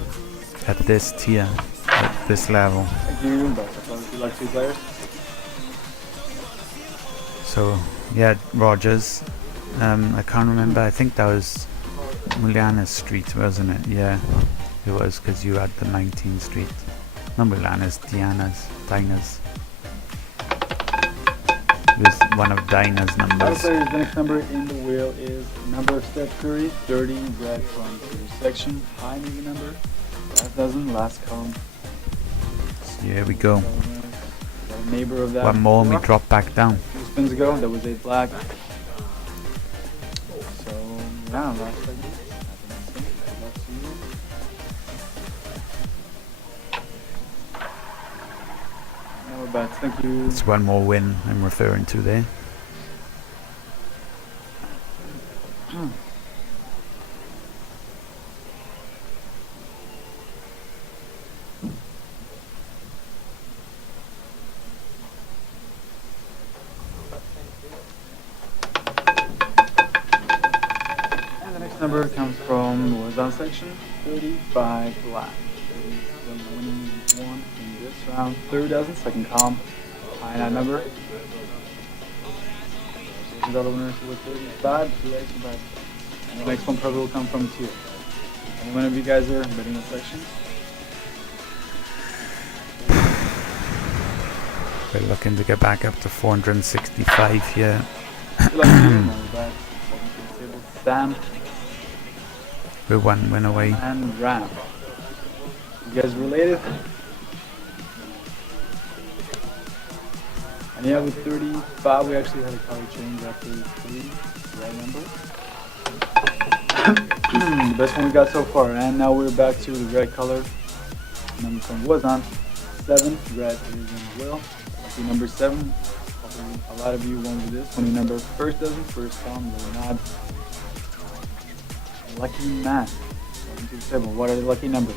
at this tier, at this level. Thank you. Best of luck to you, like 2 players. So, yeah, Rogers. I can't remember. I think that was Muliana's street, wasn't it? Yeah, it was, because you had the 19th street. Not Muliana's, Dinah's. It was one of Dinah's Other numbers. players, the next number in the wheel is number of Steph Curry, 30 red from the section. High maybe number. Last dozen, last column. So here we go. The neighbor of that. One more and we before. drop back down. 2 spins ago, that was 8 black. So, yeah, last segment. That's you. No bets, thank you. It's one more win I'm referring to there. And the next number comes from Wazan section, 35 black. That is the winning one in this round. Third dozen, second column. High that number. Congratulations, all the winners with 35. Congratulations, guys. And the next one probably will come from 2. Any one of you guys are betting the section? We're looking to get back up to 465 here. Good luck to you. Remember that. Welcome to the table. Sam We're one win away. and Ram. You guys related? And yeah, with 35, we actually had a color change after 3 red numbers. The best one we got so far. And now we're back to the red color. Number from was on 7. Red is in the wheel. Lucky number 7. Probably a lot of you won with this. 20 number, first dozen, first column, lower nod. Lucky man. 7 to 7. What are the lucky numbers?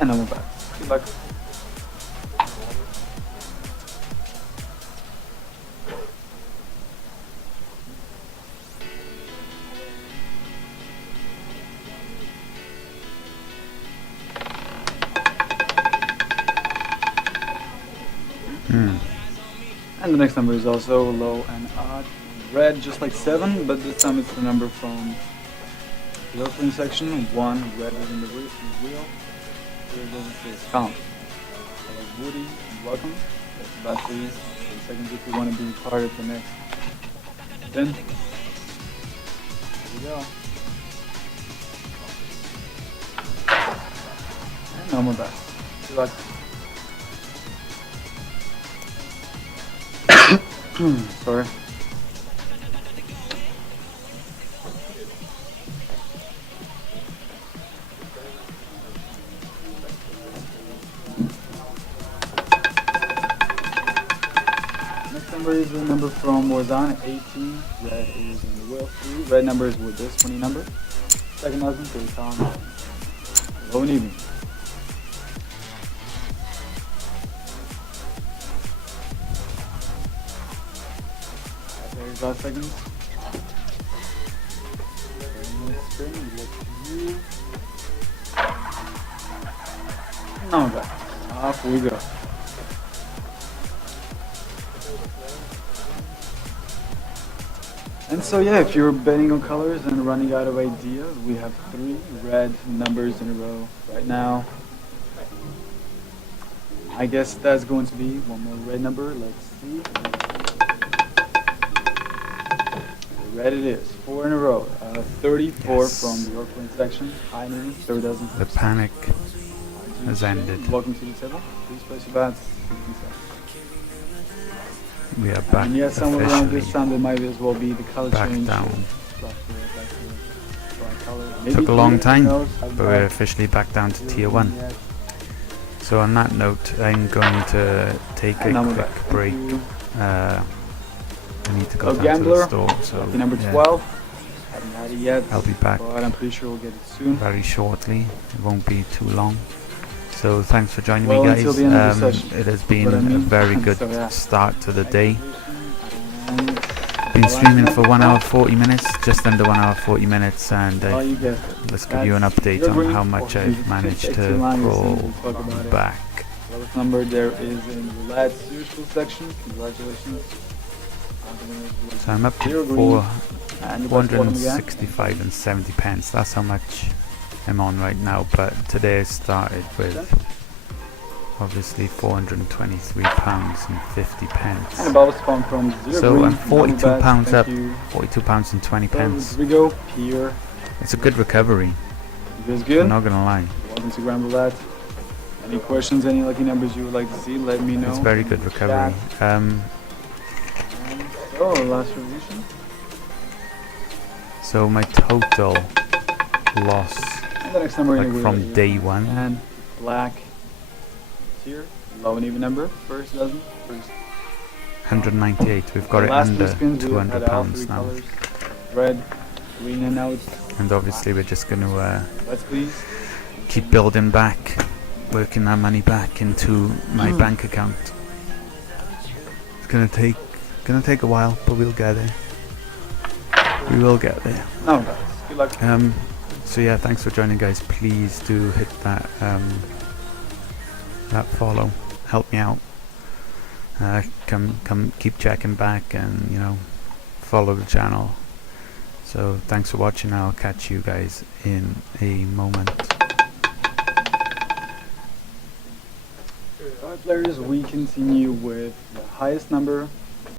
And then we're back. Good luck. And the next number is also low and odd. Red, just like 7, but this time it's the number from the opening section. 1, red is in the wheel. Here doesn't say count. Hello, Woody, and welcome. That's about 3 seconds if you want to be part of the next. Then, here we go. And now we're back. Good luck. Sorry. Next number is the number from Warzan, 18. Red is in the wheel. 3 red numbers with this 20 number. Second dozen, third column. Low and even. There's last seconds. Spring, look to you. Now we're back. Off we go. And so yeah, if you're betting on colors and running out of ideas, we have 3 red numbers in a row right now. I guess that's going to be one more red number. Let's see. Red it is. 4 in a row. 34 Yes. from the Oakland section. High noon, third dozen. The panic has ended. Welcome to the table. Please place your bets. We are back And yes, somewhere around this officially. time there might as well be the color Back change. down. Back to black color. Took Maybe a long green, time, who knows? but we're officially back down to tier 1. Yet. So on that note, I'm going to take a And now we're quick back. break. Thank you. I need to go So down Gambler, to the store, so Lucky number yeah, 12. Haven't had it yet. I'll be back But I'm pretty sure we'll get it soon. very shortly. It won't be too long. So thanks for joining Well, me, until guys. the end of the session. It has been What I a mean. very good So, yeah. start to the day. And Been streaming for 1 hour 40 minutes, just under 1 hour 40 minutes, and all you get. let's give you an update You're on green, how much or I've you managed take to too long, you crawl seem to talk about it. back. Lowest number there is in Roulette's usual section. Congratulations. So I'm up Zero to green. And the best one again. 465 and 70 pence. That's how much I'm on right now, but today I started with obviously £423 and 50 And a pence. bubble spawn from Zero So Green. I'm 42 Double bet. pounds Thank up. you. £42 and 20 pence. So, Rodrigo, Pierre, It's a good recovery, you guys I'm good? not gonna lie. Welcome to Grand Roulette. Any questions, any lucky numbers you would like to see, let me know. It's very good recovery. And so, last revolution. So my total loss, And the next number in like the wheel from is day 1, And black. Here, low and even number. First dozen. First. 198. We've got The it last under three spins, we had all £200 three now. colors. Red, green, and now it's And obviously we're just going to let's please. keep building back, working that money back into my bank account. It's gonna take a while, but we'll get there. We will get there. No, guys. Good luck. So yeah, thanks for joining, guys. Please do hit that that follow. Help me out. Come keep checking back and follow the channel. So thanks for watching. I'll catch you guys in a moment. Alright, players, we continue with the highest number